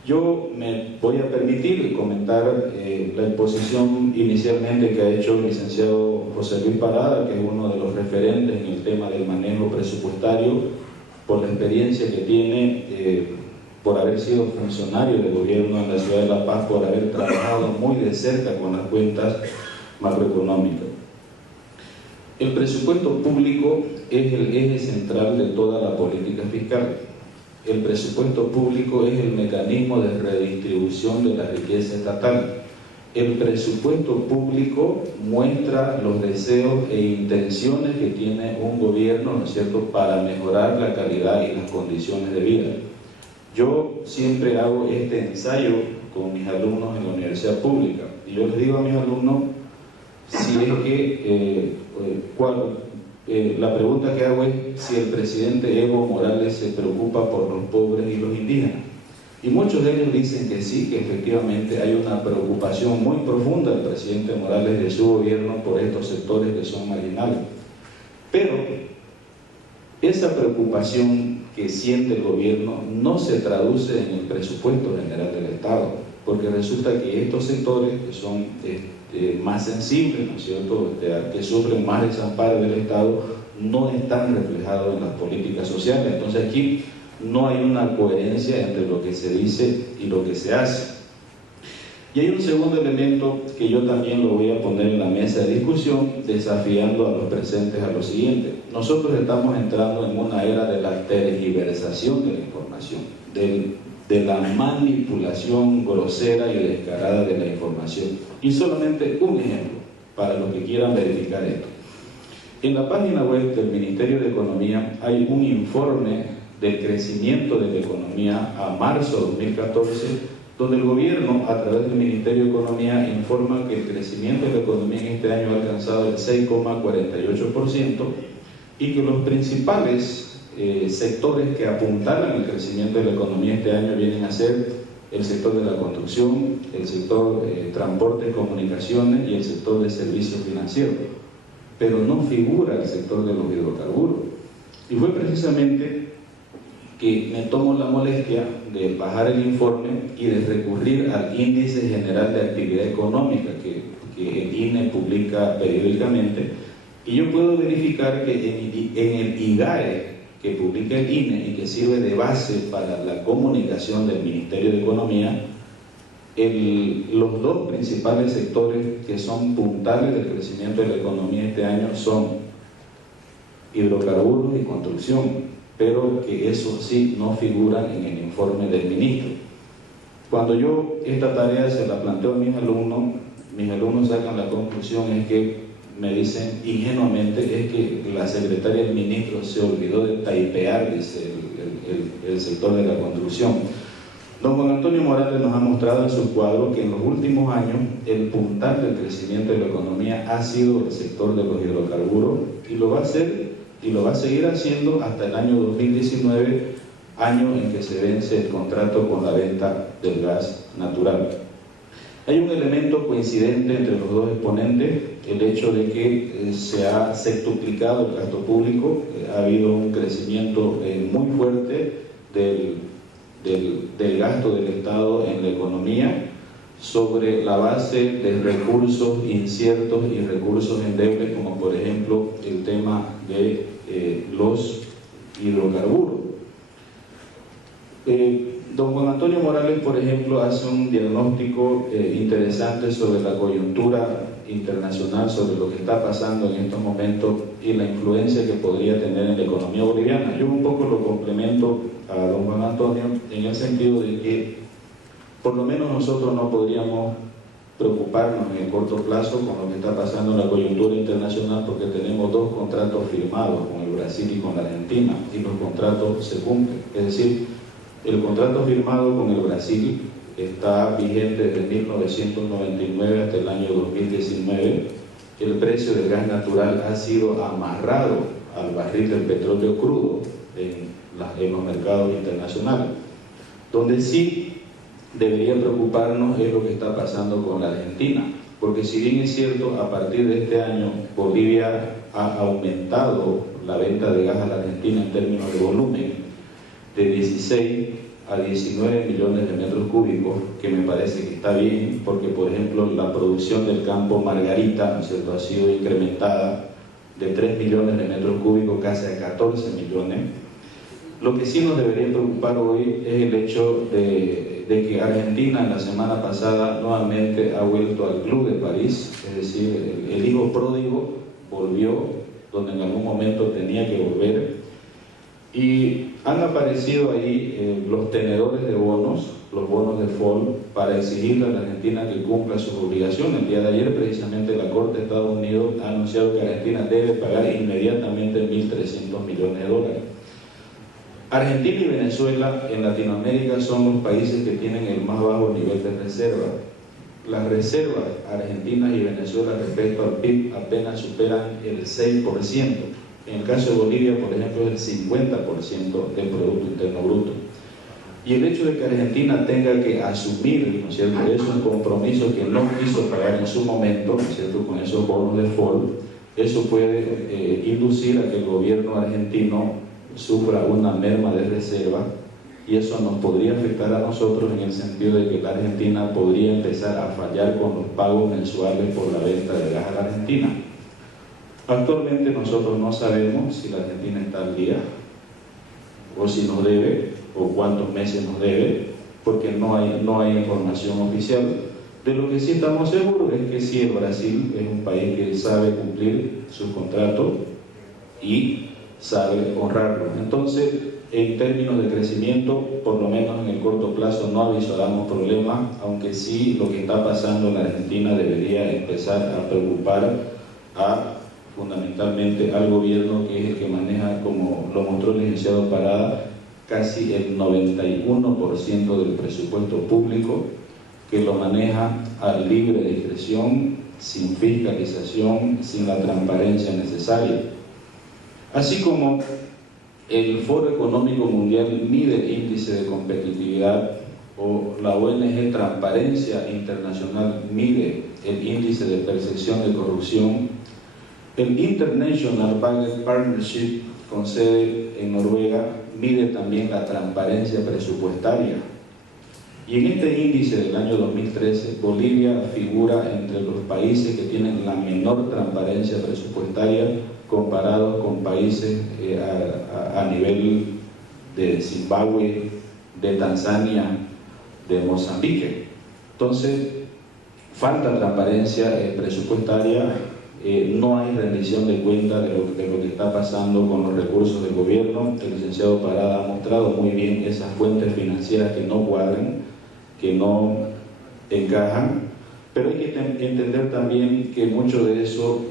Yo me voy a permitir comentar la exposición inicialmente que ha hecho el licenciado José Luis Parada, que es uno de los referentes en el tema del manejo presupuestario, por la experiencia que tiene, por haber sido funcionario de gobierno en la ciudad de La Paz, por haber trabajado muy de cerca con las cuentas macroeconómicas. El presupuesto público es el eje central de toda la política fiscal. El presupuesto público es el mecanismo de redistribución de la riqueza estatal. El presupuesto público muestra los deseos e intenciones que tiene un gobierno, ¿no es cierto?, para mejorar la calidad y las condiciones de vida. Yo siempre hago este ensayo con mis alumnos en la universidad pública, y yo les digo a mis alumnos, si es que la pregunta que hago es si el presidente Evo Morales se preocupa por los pobres y los indígenas. Y muchos de ellos dicen que sí, que efectivamente hay una preocupación muy profunda del presidente Morales de su gobierno por estos sectores que son marginales. Pero esa preocupación que siente el gobierno no se traduce en el presupuesto general del Estado, porque resulta que estos sectores que son más sensibles, ¿no es cierto?, que sufren más desamparo del Estado, no están reflejados en las políticas sociales. Entonces aquí no hay una coherencia entre lo que se dice y lo que se hace. Y hay un segundo elemento que yo también lo voy a poner en la mesa de discusión, desafiando a los presentes a lo siguiente. Nosotros estamos entrando en una era de la tergiversación de la información, de la manipulación grosera y descarada de la información. Y solamente un ejemplo, para los que quieran verificar esto. En la página web del Ministerio de Economía hay un informe del crecimiento de la economía a marzo de 2014, donde el gobierno, a través del Ministerio de Economía, informa que el crecimiento de la economía en este año ha alcanzado el 6,48% y que los principales sectores que apuntalan el crecimiento de la economía este año vienen a ser el sector de la construcción, el sector transporte y comunicaciones y el sector de servicios financieros, pero no figura el sector de los hidrocarburos. Y fue precisamente que me tomo la molestia de bajar el informe y de recurrir al Índice General de Actividad Económica que el INE publica periódicamente, y yo puedo verificar que en el IGAE que publica el INE y que sirve de base para la comunicación del Ministerio de Economía, los dos principales sectores que son puntales del crecimiento de la economía este año son hidrocarburos y construcción, pero que eso sí no figuran en el informe del ministro. Cuando yo esta tarea se la planteo a mis alumnos sacan la conclusión, es que me dicen ingenuamente, es que la secretaria del ministro se olvidó de taipear, dice el sector de la construcción. Don Juan Antonio Morales nos ha mostrado en su cuadro que en los últimos años el puntal del crecimiento de la economía ha sido el sector de los hidrocarburos, y lo va a hacer y lo va a seguir haciendo hasta el año 2019, año en que se vence el contrato con la venta del gas natural. Hay un elemento coincidente entre los dos exponentes, el hecho de que se ha sextuplicado el gasto público, ha habido un crecimiento muy fuerte del gasto del Estado en la economía, sobre la base de recursos inciertos y recursos endebles, como por ejemplo el tema de los hidrocarburos. Don Juan Antonio Morales, por ejemplo, hace un diagnóstico interesante sobre la coyuntura internacional, sobre lo que está pasando en estos momentos y la influencia que podría tener en la economía boliviana. Yo un poco lo complemento a don Juan Antonio en el sentido de que por lo menos nosotros no podríamos preocuparnos en el corto plazo con lo que está pasando en la coyuntura internacional, porque tenemos dos contratos firmados con el Brasil y con la Argentina, y los contratos se cumplen. Es decir, el contrato firmado con el Brasil está vigente desde 1999 hasta el año 2019. El precio del gas natural ha sido amarrado al barril del petróleo crudo en los mercados internacionales. Donde sí debería preocuparnos es lo que está pasando con la Argentina, porque si bien es cierto, a partir de este año Bolivia ha aumentado la venta de gas a la Argentina en términos de volumen de 16 a 19 millones de metros cúbicos, que me parece que está bien, porque por ejemplo la producción del campo Margarita, ¿no es cierto?, ha sido incrementada de 3 millones de metros cúbicos casi a 14 millones. Lo que sí nos debería preocupar hoy es el hecho de que Argentina en la semana pasada nuevamente ha vuelto al Club de París, es decir, el hijo pródigo volvió donde en algún momento tenía que volver, y han aparecido ahí los tenedores de bonos, los bonos de default, para exigirle a la Argentina que cumpla sus obligaciones. El día de ayer precisamente la Corte de Estados Unidos ha anunciado que Argentina debe pagar inmediatamente 1.300 millones de dólares. Argentina y Venezuela en Latinoamérica son los países que tienen el más bajo nivel de reserva. Las reservas argentinas y Venezuela respecto al PIB apenas superan el 6%. En el caso de Bolivia, por ejemplo, es el 50% del Producto Interno Bruto. Y el hecho de que Argentina tenga que asumir, ¿no es cierto?, esos compromisos que no quiso pagar en su momento, ¿no es cierto?, con esos bonos de default, eso puede inducir a que el gobierno argentino sufra una merma de reserva, y eso nos podría afectar a nosotros en el sentido de que la Argentina podría empezar a fallar con los pagos mensuales por la venta de gas a la Argentina. Actualmente nosotros no sabemos si la Argentina está al día, o si nos debe, o cuántos meses nos debe, porque no hay información oficial. De lo que sí estamos seguros es que sí, el Brasil es un país que sabe cumplir sus contratos y sabe honrarlo. Entonces, en términos de crecimiento, por lo menos en el corto plazo no avisoramos problemas, aunque sí lo que está pasando en la Argentina debería empezar a preocupar fundamentalmente al gobierno, que es el que maneja, como lo mostró el licenciado Parada, casi el 91% del presupuesto público, que lo maneja a libre discreción, sin fiscalización, sin la transparencia necesaria. Así como el Foro Económico Mundial mide el índice de competitividad, o la ONG Transparencia Internacional mide el índice de percepción de corrupción, el International Budget Partnership, con sede en Noruega, mide también la transparencia presupuestaria. Y en este índice del año 2013, Bolivia figura entre los países que tienen la menor transparencia presupuestaria, comparados con países a nivel de Zimbabue, de Tanzania, de Mozambique. Entonces, falta transparencia presupuestaria, no hay rendición de cuentas de lo que está pasando con los recursos del gobierno. El licenciado Parada ha mostrado muy bien esas fuentes financieras que no cuadran, que no encajan, pero hay que entender también que mucho de eso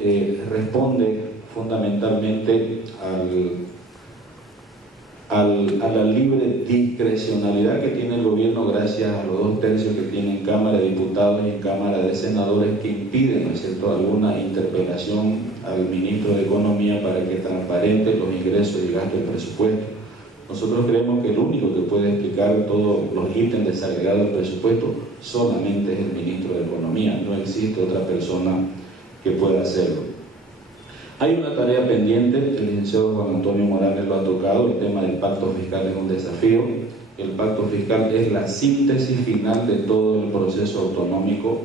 responde fundamentalmente a la libre discrecionalidad que tiene el gobierno gracias a los 2/3 que tiene en Cámara de Diputados y en Cámara de Senadores, que impiden, ¿no es cierto?, alguna interpelación al ministro de Economía para que transparente los ingresos y gastos del presupuesto. Nosotros creemos que el único que puede explicar todos los ítems desagregados del presupuesto solamente es el ministro de Economía, no existe otra persona que pueda hacerlo. Hay una tarea pendiente, el licenciado Juan Antonio Morales lo ha tocado, el tema del pacto fiscal es un desafío. El pacto fiscal es la síntesis final de todo el proceso autonómico.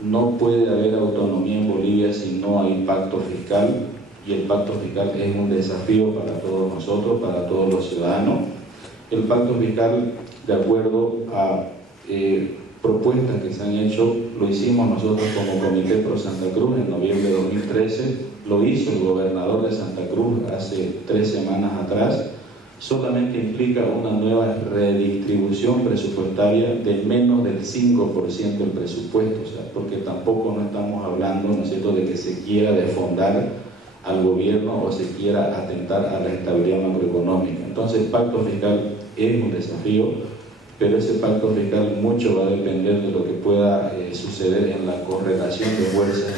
No puede haber autonomía en Bolivia si no hay pacto fiscal, y el pacto fiscal es un desafío para todos nosotros, para todos los ciudadanos. El pacto fiscal, de acuerdo a propuestas que se han hecho, lo hicimos nosotros como Comité Pro Santa Cruz en noviembre de 2013, lo hizo el gobernador de Santa Cruz hace 3 semanas atrás. Solamente implica una nueva redistribución presupuestaria de menos del 5% del presupuesto, o sea, porque tampoco no estamos hablando, ¿no es cierto?, de que se quiera desfondar al gobierno o se quiera atentar a la estabilidad macroeconómica. Entonces el pacto fiscal es un desafío, pero ese pacto fiscal mucho va a depender de lo que pueda suceder en la correlación de fuerzas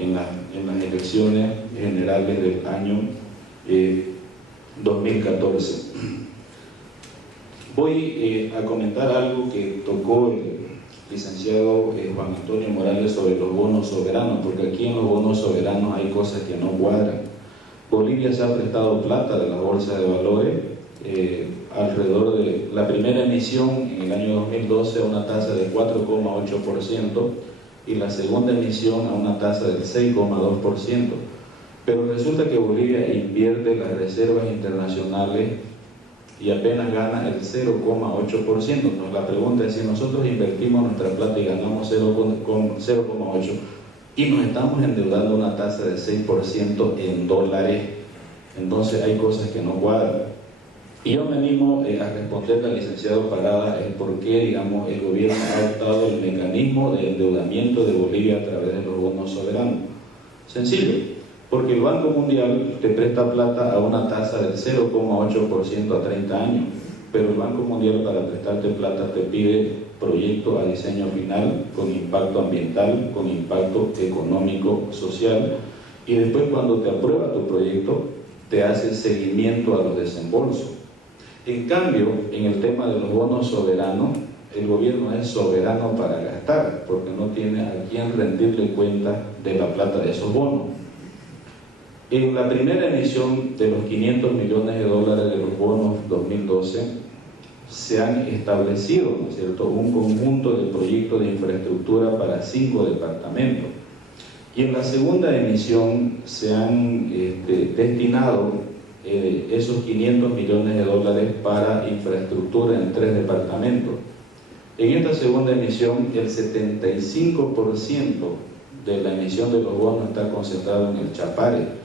en las elecciones generales del año 2014. Voy a comentar algo que tocó el licenciado Juan Antonio Morales sobre los bonos soberanos, porque aquí en los bonos soberanos hay cosas que no cuadran. Bolivia se ha prestado plata de la bolsa de valores, alrededor de la primera emisión en el año 2012 a una tasa de 4,8% y la segunda emisión a una tasa del 6,2%. Pero resulta que Bolivia invierte las reservas internacionales y apenas gana el 0,8%. Entonces la pregunta es, si nosotros invertimos nuestra plata y ganamos 0,8% y nos estamos endeudando a una tasa de 6% en dólares, entonces hay cosas que no cuadran. Y yo me animo a responderle al licenciado Parada el por qué, digamos, el gobierno ha adoptado el mecanismo de endeudamiento de Bolivia a través de los bonos soberanos. Sencillo, porque el Banco Mundial te presta plata a una tasa del 0,8% a 30 años, pero el Banco Mundial, para prestarte plata, te pide proyecto a diseño final, con impacto ambiental, con impacto económico, social, y después cuando te aprueba tu proyecto, te hace seguimiento a los desembolsos. En cambio, en el tema de los bonos soberanos, el gobierno es soberano para gastar, porque no tiene a quién rendirle cuenta de la plata de esos bonos. En la primera emisión de los 500 millones de dólares de los bonos 2012, se han establecido, ¿no es cierto?, un conjunto de proyectos de infraestructura para 5 departamentos. Y en la segunda emisión se han destinado esos 500 millones de dólares para infraestructura en 3 departamentos. En esta segunda emisión, el 75% de la emisión de los bonos está concentrado en el Chapare.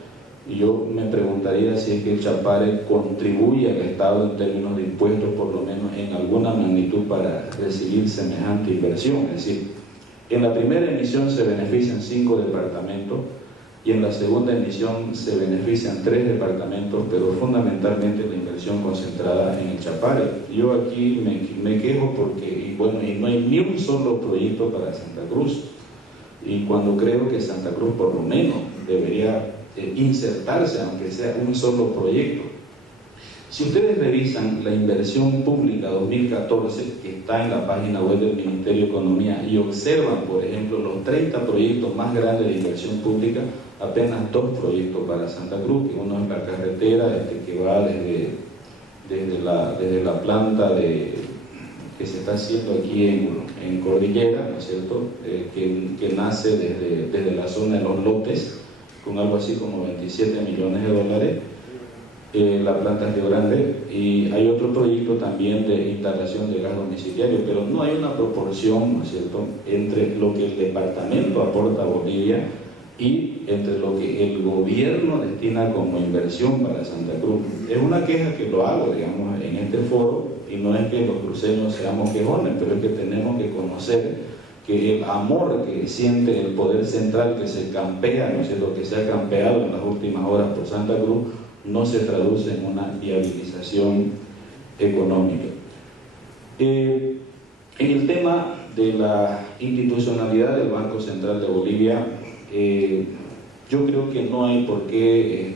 Y yo me preguntaría si es que el Chapare contribuye al Estado en términos de impuestos, por lo menos en alguna magnitud, para recibir semejante inversión. Es decir, en la primera emisión se benefician 5 departamentos y en la segunda emisión se benefician 3 departamentos, pero fundamentalmente la inversión concentrada en el Chapare. Yo aquí me quejo porque, y no hay ni un solo proyecto para Santa Cruz, y cuando creo que Santa Cruz por lo menos debería insertarse, aunque sea un solo proyecto. Si ustedes revisan la inversión pública 2014, que está en la página web del Ministerio de Economía, y observan, por ejemplo, los 30 proyectos más grandes de inversión pública, apenas 2 proyectos para Santa Cruz, que uno es la carretera que va desde la planta que se está haciendo aquí en Cordillera, ¿no es cierto?, que nace desde la zona de los lotes, con algo así como 27 millones de dólares, la planta Río Grande, y hay otro proyecto también de instalación de gas domiciliario, pero no hay una proporción, ¿no es cierto?, entre lo que el departamento aporta a Bolivia y entre lo que el gobierno destina como inversión para Santa Cruz. Es una queja que lo hago, digamos, en este foro, y no es que los cruceños seamos quejones, pero es que tenemos que conocer que el amor que siente el poder central, que se campea, ¿no es cierto?, que se ha campeado en las últimas horas por Santa Cruz, no se traduce en una viabilización económica. En el tema de la institucionalidad del Banco Central de Bolivia, yo creo que no hay por qué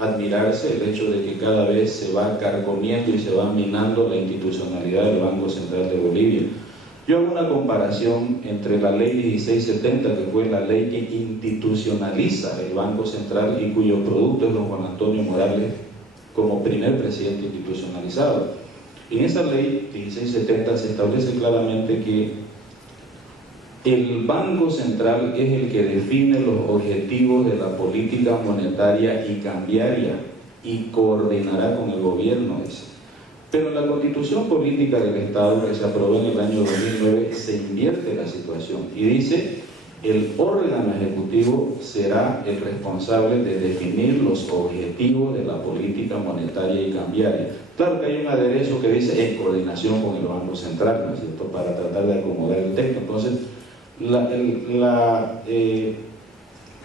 admirarse el hecho de que cada vez se va carcomiendo y se va minando la institucionalidad del Banco Central de Bolivia. Yo hago una comparación entre la ley 1670, que fue la ley que institucionaliza el Banco Central y cuyo producto es don Juan Antonio Morales como primer presidente institucionalizado. En esa ley 1670 se establece claramente que el Banco Central es el que define los objetivos de la política monetaria y cambiaria y coordinará con el gobierno. Pero en la Constitución Política del Estado, que se aprobó en el año 2009, se invierte la situación y dice: el órgano ejecutivo será el responsable de definir los objetivos de la política monetaria y cambiaria. Claro que hay un aderezo que dice en coordinación con el Banco Central, ¿no es cierto?, para tratar de acomodar el texto. Entonces, la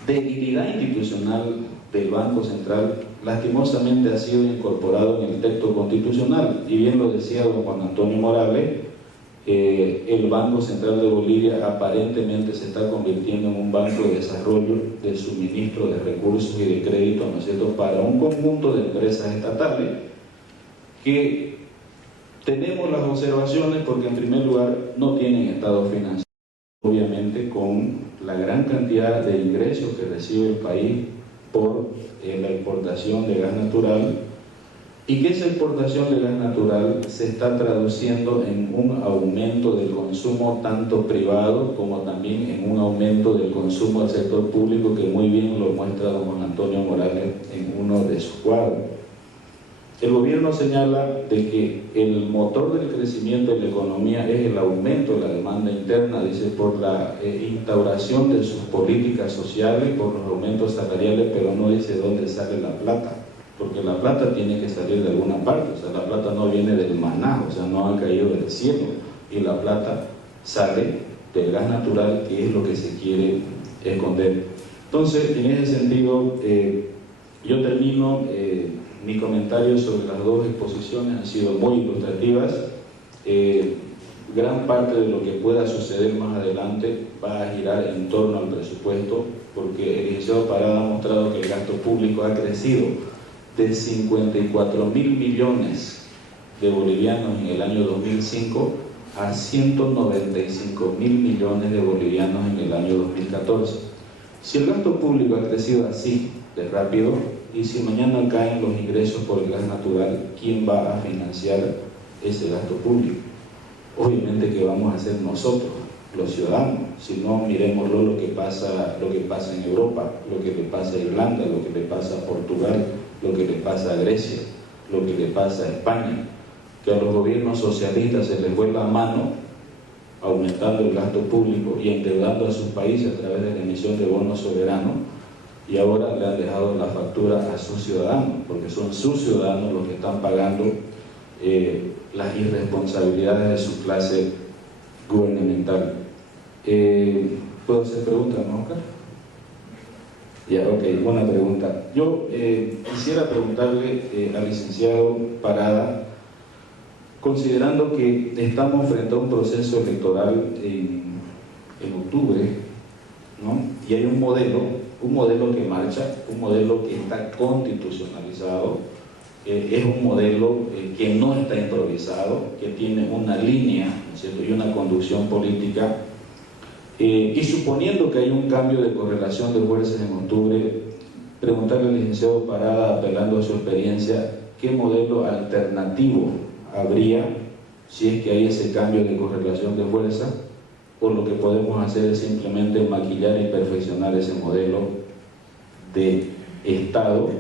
debilidad institucional del Banco Central lastimosamente ha sido incorporado en el texto constitucional, y bien lo decía don Juan Antonio Morales, el Banco Central de Bolivia aparentemente se está convirtiendo en un banco de desarrollo, de suministro de recursos y de crédito, ¿no es cierto?, para un conjunto de empresas estatales que tenemos las observaciones porque en primer lugar no tienen estado financiero, obviamente con la gran cantidad de ingresos que recibe el país por la importación de gas natural, y que esa exportación de gas natural se está traduciendo en un aumento del consumo tanto privado como también en un aumento del consumo del sector público, que muy bien lo muestra don Juan Antonio Morales en uno de sus cuadros. El gobierno señala de que el motor del crecimiento de la economía es el aumento de la demanda interna, dice, por la instauración de sus políticas sociales, por los aumentos salariales, pero no dice dónde sale la plata, porque la plata tiene que salir de alguna parte. O sea, la plata no viene del maná, o sea, no ha caído del cielo, y la plata sale del gas natural, que es lo que se quiere esconder. Entonces, en ese sentido, yo termino mi comentario sobre las dos exposiciones. Han sido muy ilustrativas. Gran parte de lo que pueda suceder más adelante va a girar en torno al presupuesto, porque el licenciado Parada ha mostrado que el gasto público ha crecido de 54.000 millones de bolivianos en el año 2005 a 195.000 millones de bolivianos en el año 2014. Si el gasto público ha crecido así de rápido, y si mañana caen los ingresos por el gas natural, ¿quién va a financiar ese gasto público? Obviamente que vamos a ser nosotros, los ciudadanos. Si no, miremoslo lo que pasa en Europa, lo que le pasa a Irlanda, lo que le pasa a Portugal, lo que le pasa a Grecia, lo que le pasa a España, que a los gobiernos socialistas se les fue la mano aumentando el gasto público y endeudando a sus países a través de la emisión de bonos soberanos, y ahora le han dejado la factura a sus ciudadanos, porque son sus ciudadanos los que están pagando las irresponsabilidades de su clase gubernamental. ¿Puedo hacer preguntas, no, Oscar? Ya, ok, buena pregunta. Yo quisiera preguntarle al licenciado Parada, considerando que estamos frente a un proceso electoral en octubre, ¿no?, y hay un modelo que marcha, un modelo que está constitucionalizado, es un modelo que no está improvisado, que tiene una línea, ¿no es cierto?, y una conducción política, y suponiendo que hay un cambio de correlación de fuerzas en octubre, preguntarle al licenciado Parada, apelando a su experiencia, ¿qué modelo alternativo habría si es que hay ese cambio de correlación de fuerzas? O lo que podemos hacer es simplemente maquillar y perfeccionar ese modelo de Estado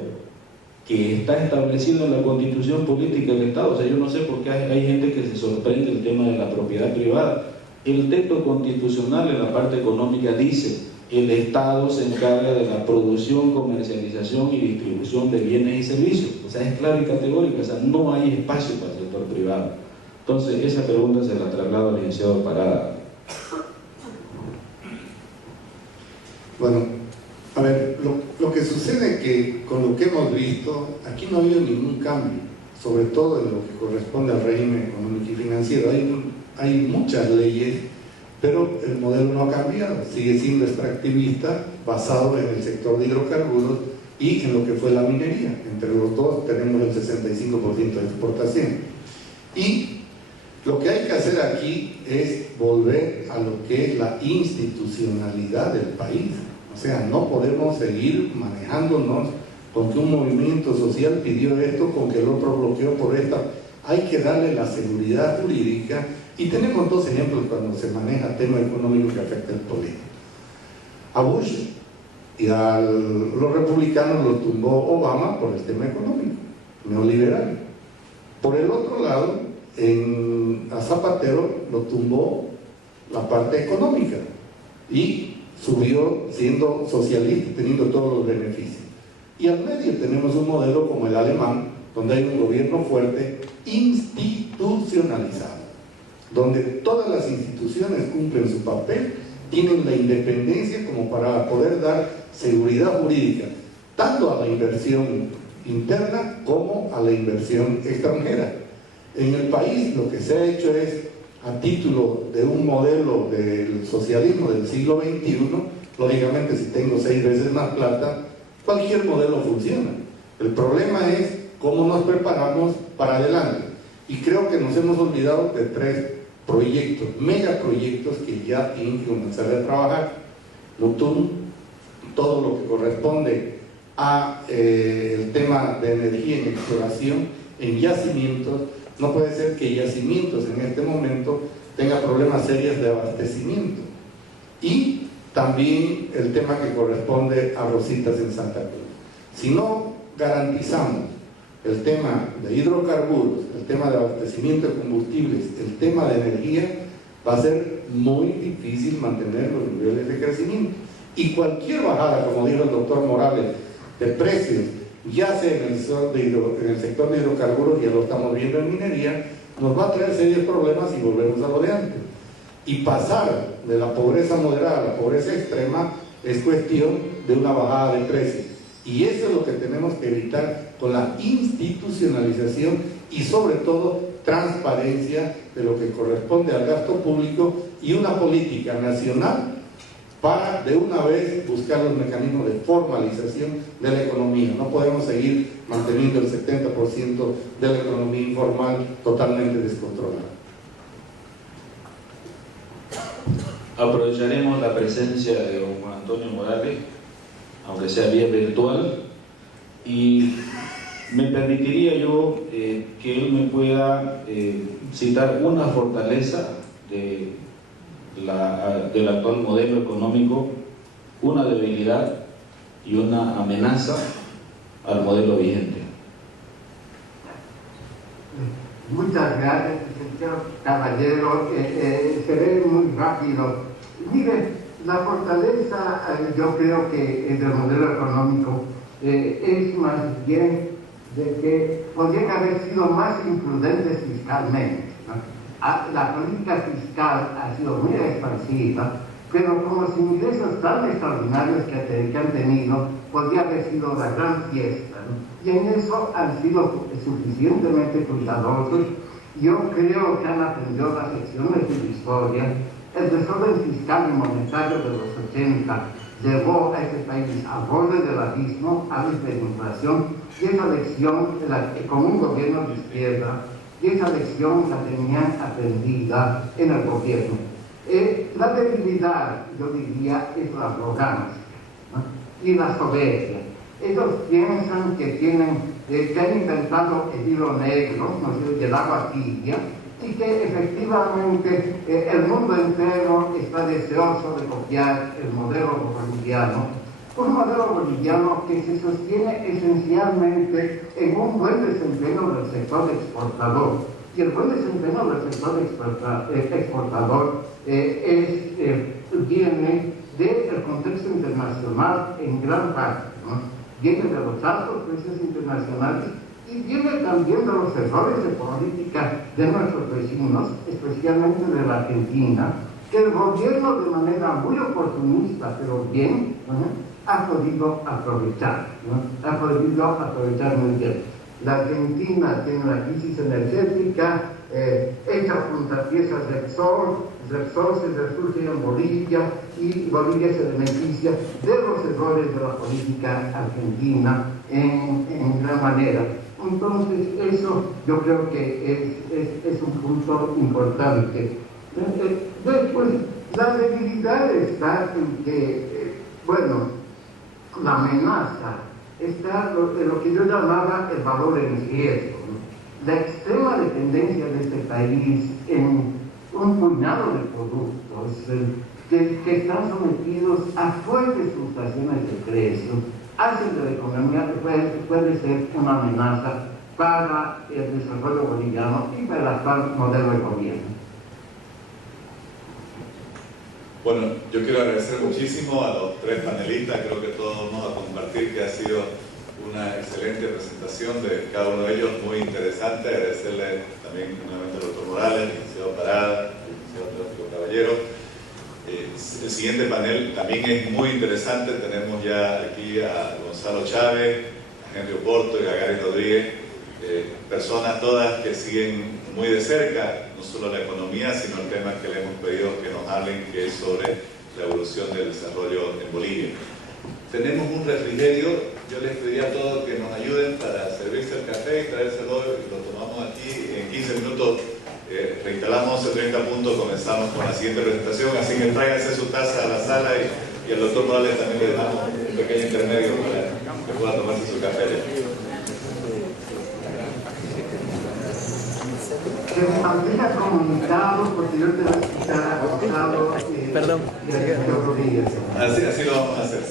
que está establecido en la Constitución Política del Estado. O sea, yo no sé por qué hay gente que se sorprende del tema de la propiedad privada. El texto constitucional en la parte económica dice: el Estado se encarga de la producción, comercialización y distribución de bienes y servicios. O sea, es claro y categórico, o sea, no hay espacio para el sector privado. Entonces, esa pregunta se la traslado al licenciado Parada. Bueno, a ver, lo que sucede de que con lo que hemos visto, aquí no ha habido ningún cambio, sobre todo en lo que corresponde al régimen económico y financiero. Hay muchas leyes, pero el modelo no ha cambiado, sigue siendo extractivista, basado en el sector de hidrocarburos y en lo que fue la minería. Entre los dos tenemos el 65% de exportación. Y lo que hay que hacer aquí es volver a lo que es la institucionalidad del país. O sea, no podemos seguir manejándonos con que un movimiento social pidió esto, con que el otro bloqueó por esta. Hay que darle la seguridad jurídica, y tenemos dos ejemplos cuando se maneja tema económico que afecta al político. A Bush y a los republicanos los tumbó Obama por el tema económico, neoliberal. Por el otro lado, a Zapatero lo tumbó la parte económica y subió siendo socialista, teniendo todos los beneficios. Y al medio tenemos un modelo como el alemán, donde hay un gobierno fuerte, institucionalizado, donde todas las instituciones cumplen su papel, tienen la independencia como para poder dar seguridad jurídica, tanto a la inversión interna como a la inversión extranjera. En el país lo que se ha hecho es, a título de un modelo del socialismo del siglo XXI, lógicamente si tengo 6 veces más plata, cualquier modelo funciona. El problema es cómo nos preparamos para adelante. Y creo que nos hemos olvidado de 3 proyectos, megaproyectos que ya tienen que comenzar a trabajar. Lutún, todo lo que corresponde a el tema de energía en exploración, en yacimientos. No puede ser que yacimientos en este momento tengan problemas serios de abastecimiento. Y también el tema que corresponde a Rositas en Santa Cruz. Si no garantizamos el tema de hidrocarburos, el tema de abastecimiento de combustibles, el tema de energía, va a ser muy difícil mantener los niveles de crecimiento. Y cualquier bajada, como dijo el doctor Morales, de precios, ya sea en el sector de hidrocarburos, ya lo estamos viendo en minería, nos va a traer serios problemas y volvemos a lo de antes. Y pasar de la pobreza moderada a la pobreza extrema es cuestión de una bajada de precios. Y eso es lo que tenemos que evitar con la institucionalización y sobre todo transparencia de lo que corresponde al gasto público y una política nacional para de una vez buscar los mecanismos de formalización de la economía. No podemos seguir manteniendo el 70% de la economía informal totalmente descontrolada. Aprovecharemos la presencia de don Juan Antonio Morales, aunque sea vía virtual, y me permitiría yo que él me pueda citar una fortaleza del actual modelo económico, una debilidad y una amenaza al modelo vigente. Muchas gracias, señor Caballero. Seré muy rápido. Mire, la fortaleza, yo creo que del modelo económico es más bien de que podrían haber sido más imprudentes fiscalmente, ¿no? La política fiscal ha sido muy expansiva, pero con los ingresos tan extraordinarios que han tenido, podría haber sido una gran fiesta, ¿no? Y en eso han sido suficientemente cuidadosos. Yo creo que han aprendido las lecciones de la historia. El desorden fiscal y monetario de los 80 llevó a ese país al borde del abismo, a la hiperinflación, y esa lección, con un gobierno de izquierda, y esa lección la tenían aprendida en el gobierno. La debilidad, yo diría, es la arrogancia, ¿no? Y la soberbia. Ellos piensan que han inventado el hilo negro, ¿no? Y el agua tibia, y que efectivamente el mundo entero está deseoso de copiar el modelo boliviano, un modelo boliviano que se sostiene esencialmente en un buen desempeño del sector exportador. Y el buen desempeño del sector exportador viene del contexto internacional en gran parte, ¿no? Viene de los altos precios internacionales y viene también de los errores de política de nuestros vecinos, especialmente de la Argentina, que el gobierno de manera muy oportunista, pero bien, ¿no?, ha podido aprovechar, ¿no? Ha podido aprovechar muy bien. La Argentina tiene una crisis energética, echa puntapiezas Repsol se resurge en Bolivia y Bolivia se beneficia de los errores de la política argentina en gran manera. Entonces, eso yo creo que es un punto importante. Después, la debilidad está en que, bueno, la amenaza está en lo que yo llamaba el valor en riesgo, ¿no? La extrema dependencia de este país en un puñado de productos que están sometidos a fuertes fluctuaciones de precio, hacen que la economía puede ser una amenaza para el desarrollo boliviano y para el actual modelo de gobierno. Bueno, yo quiero agradecer muchísimo a los tres panelistas, creo que todos vamos a compartir que ha sido una excelente presentación de cada uno de ellos, muy interesante. Agradecerle también nuevamente al doctor Morales, al licenciado Parada, al licenciado Teófilo Caballero. El siguiente panel también es muy interesante. Tenemos ya aquí a Gonzalo Chávez, a Henry Oporto y a Gary Rodríguez, personas todas que siguen muy de cerca no solo la economía, sino el tema que le hemos pedido que nos hablen, que es sobre la evolución del desarrollo en Bolivia. Tenemos un refrigerio, yo les pediría a todos que nos ayuden para servirse el café y traérselo, y lo tomamos aquí en 15 minutos. Reinstalamos 30 puntos, comenzamos con la siguiente presentación, así que tráiganse su taza a la sala y al doctor Morales también le damos un pequeño intermedio para que pueda tomarse su café. Que me mantenga comunicado, porque yo te voy a escuchar a Gonzalo Perdón. y a Rodríguez. Así lo vamos a hacer.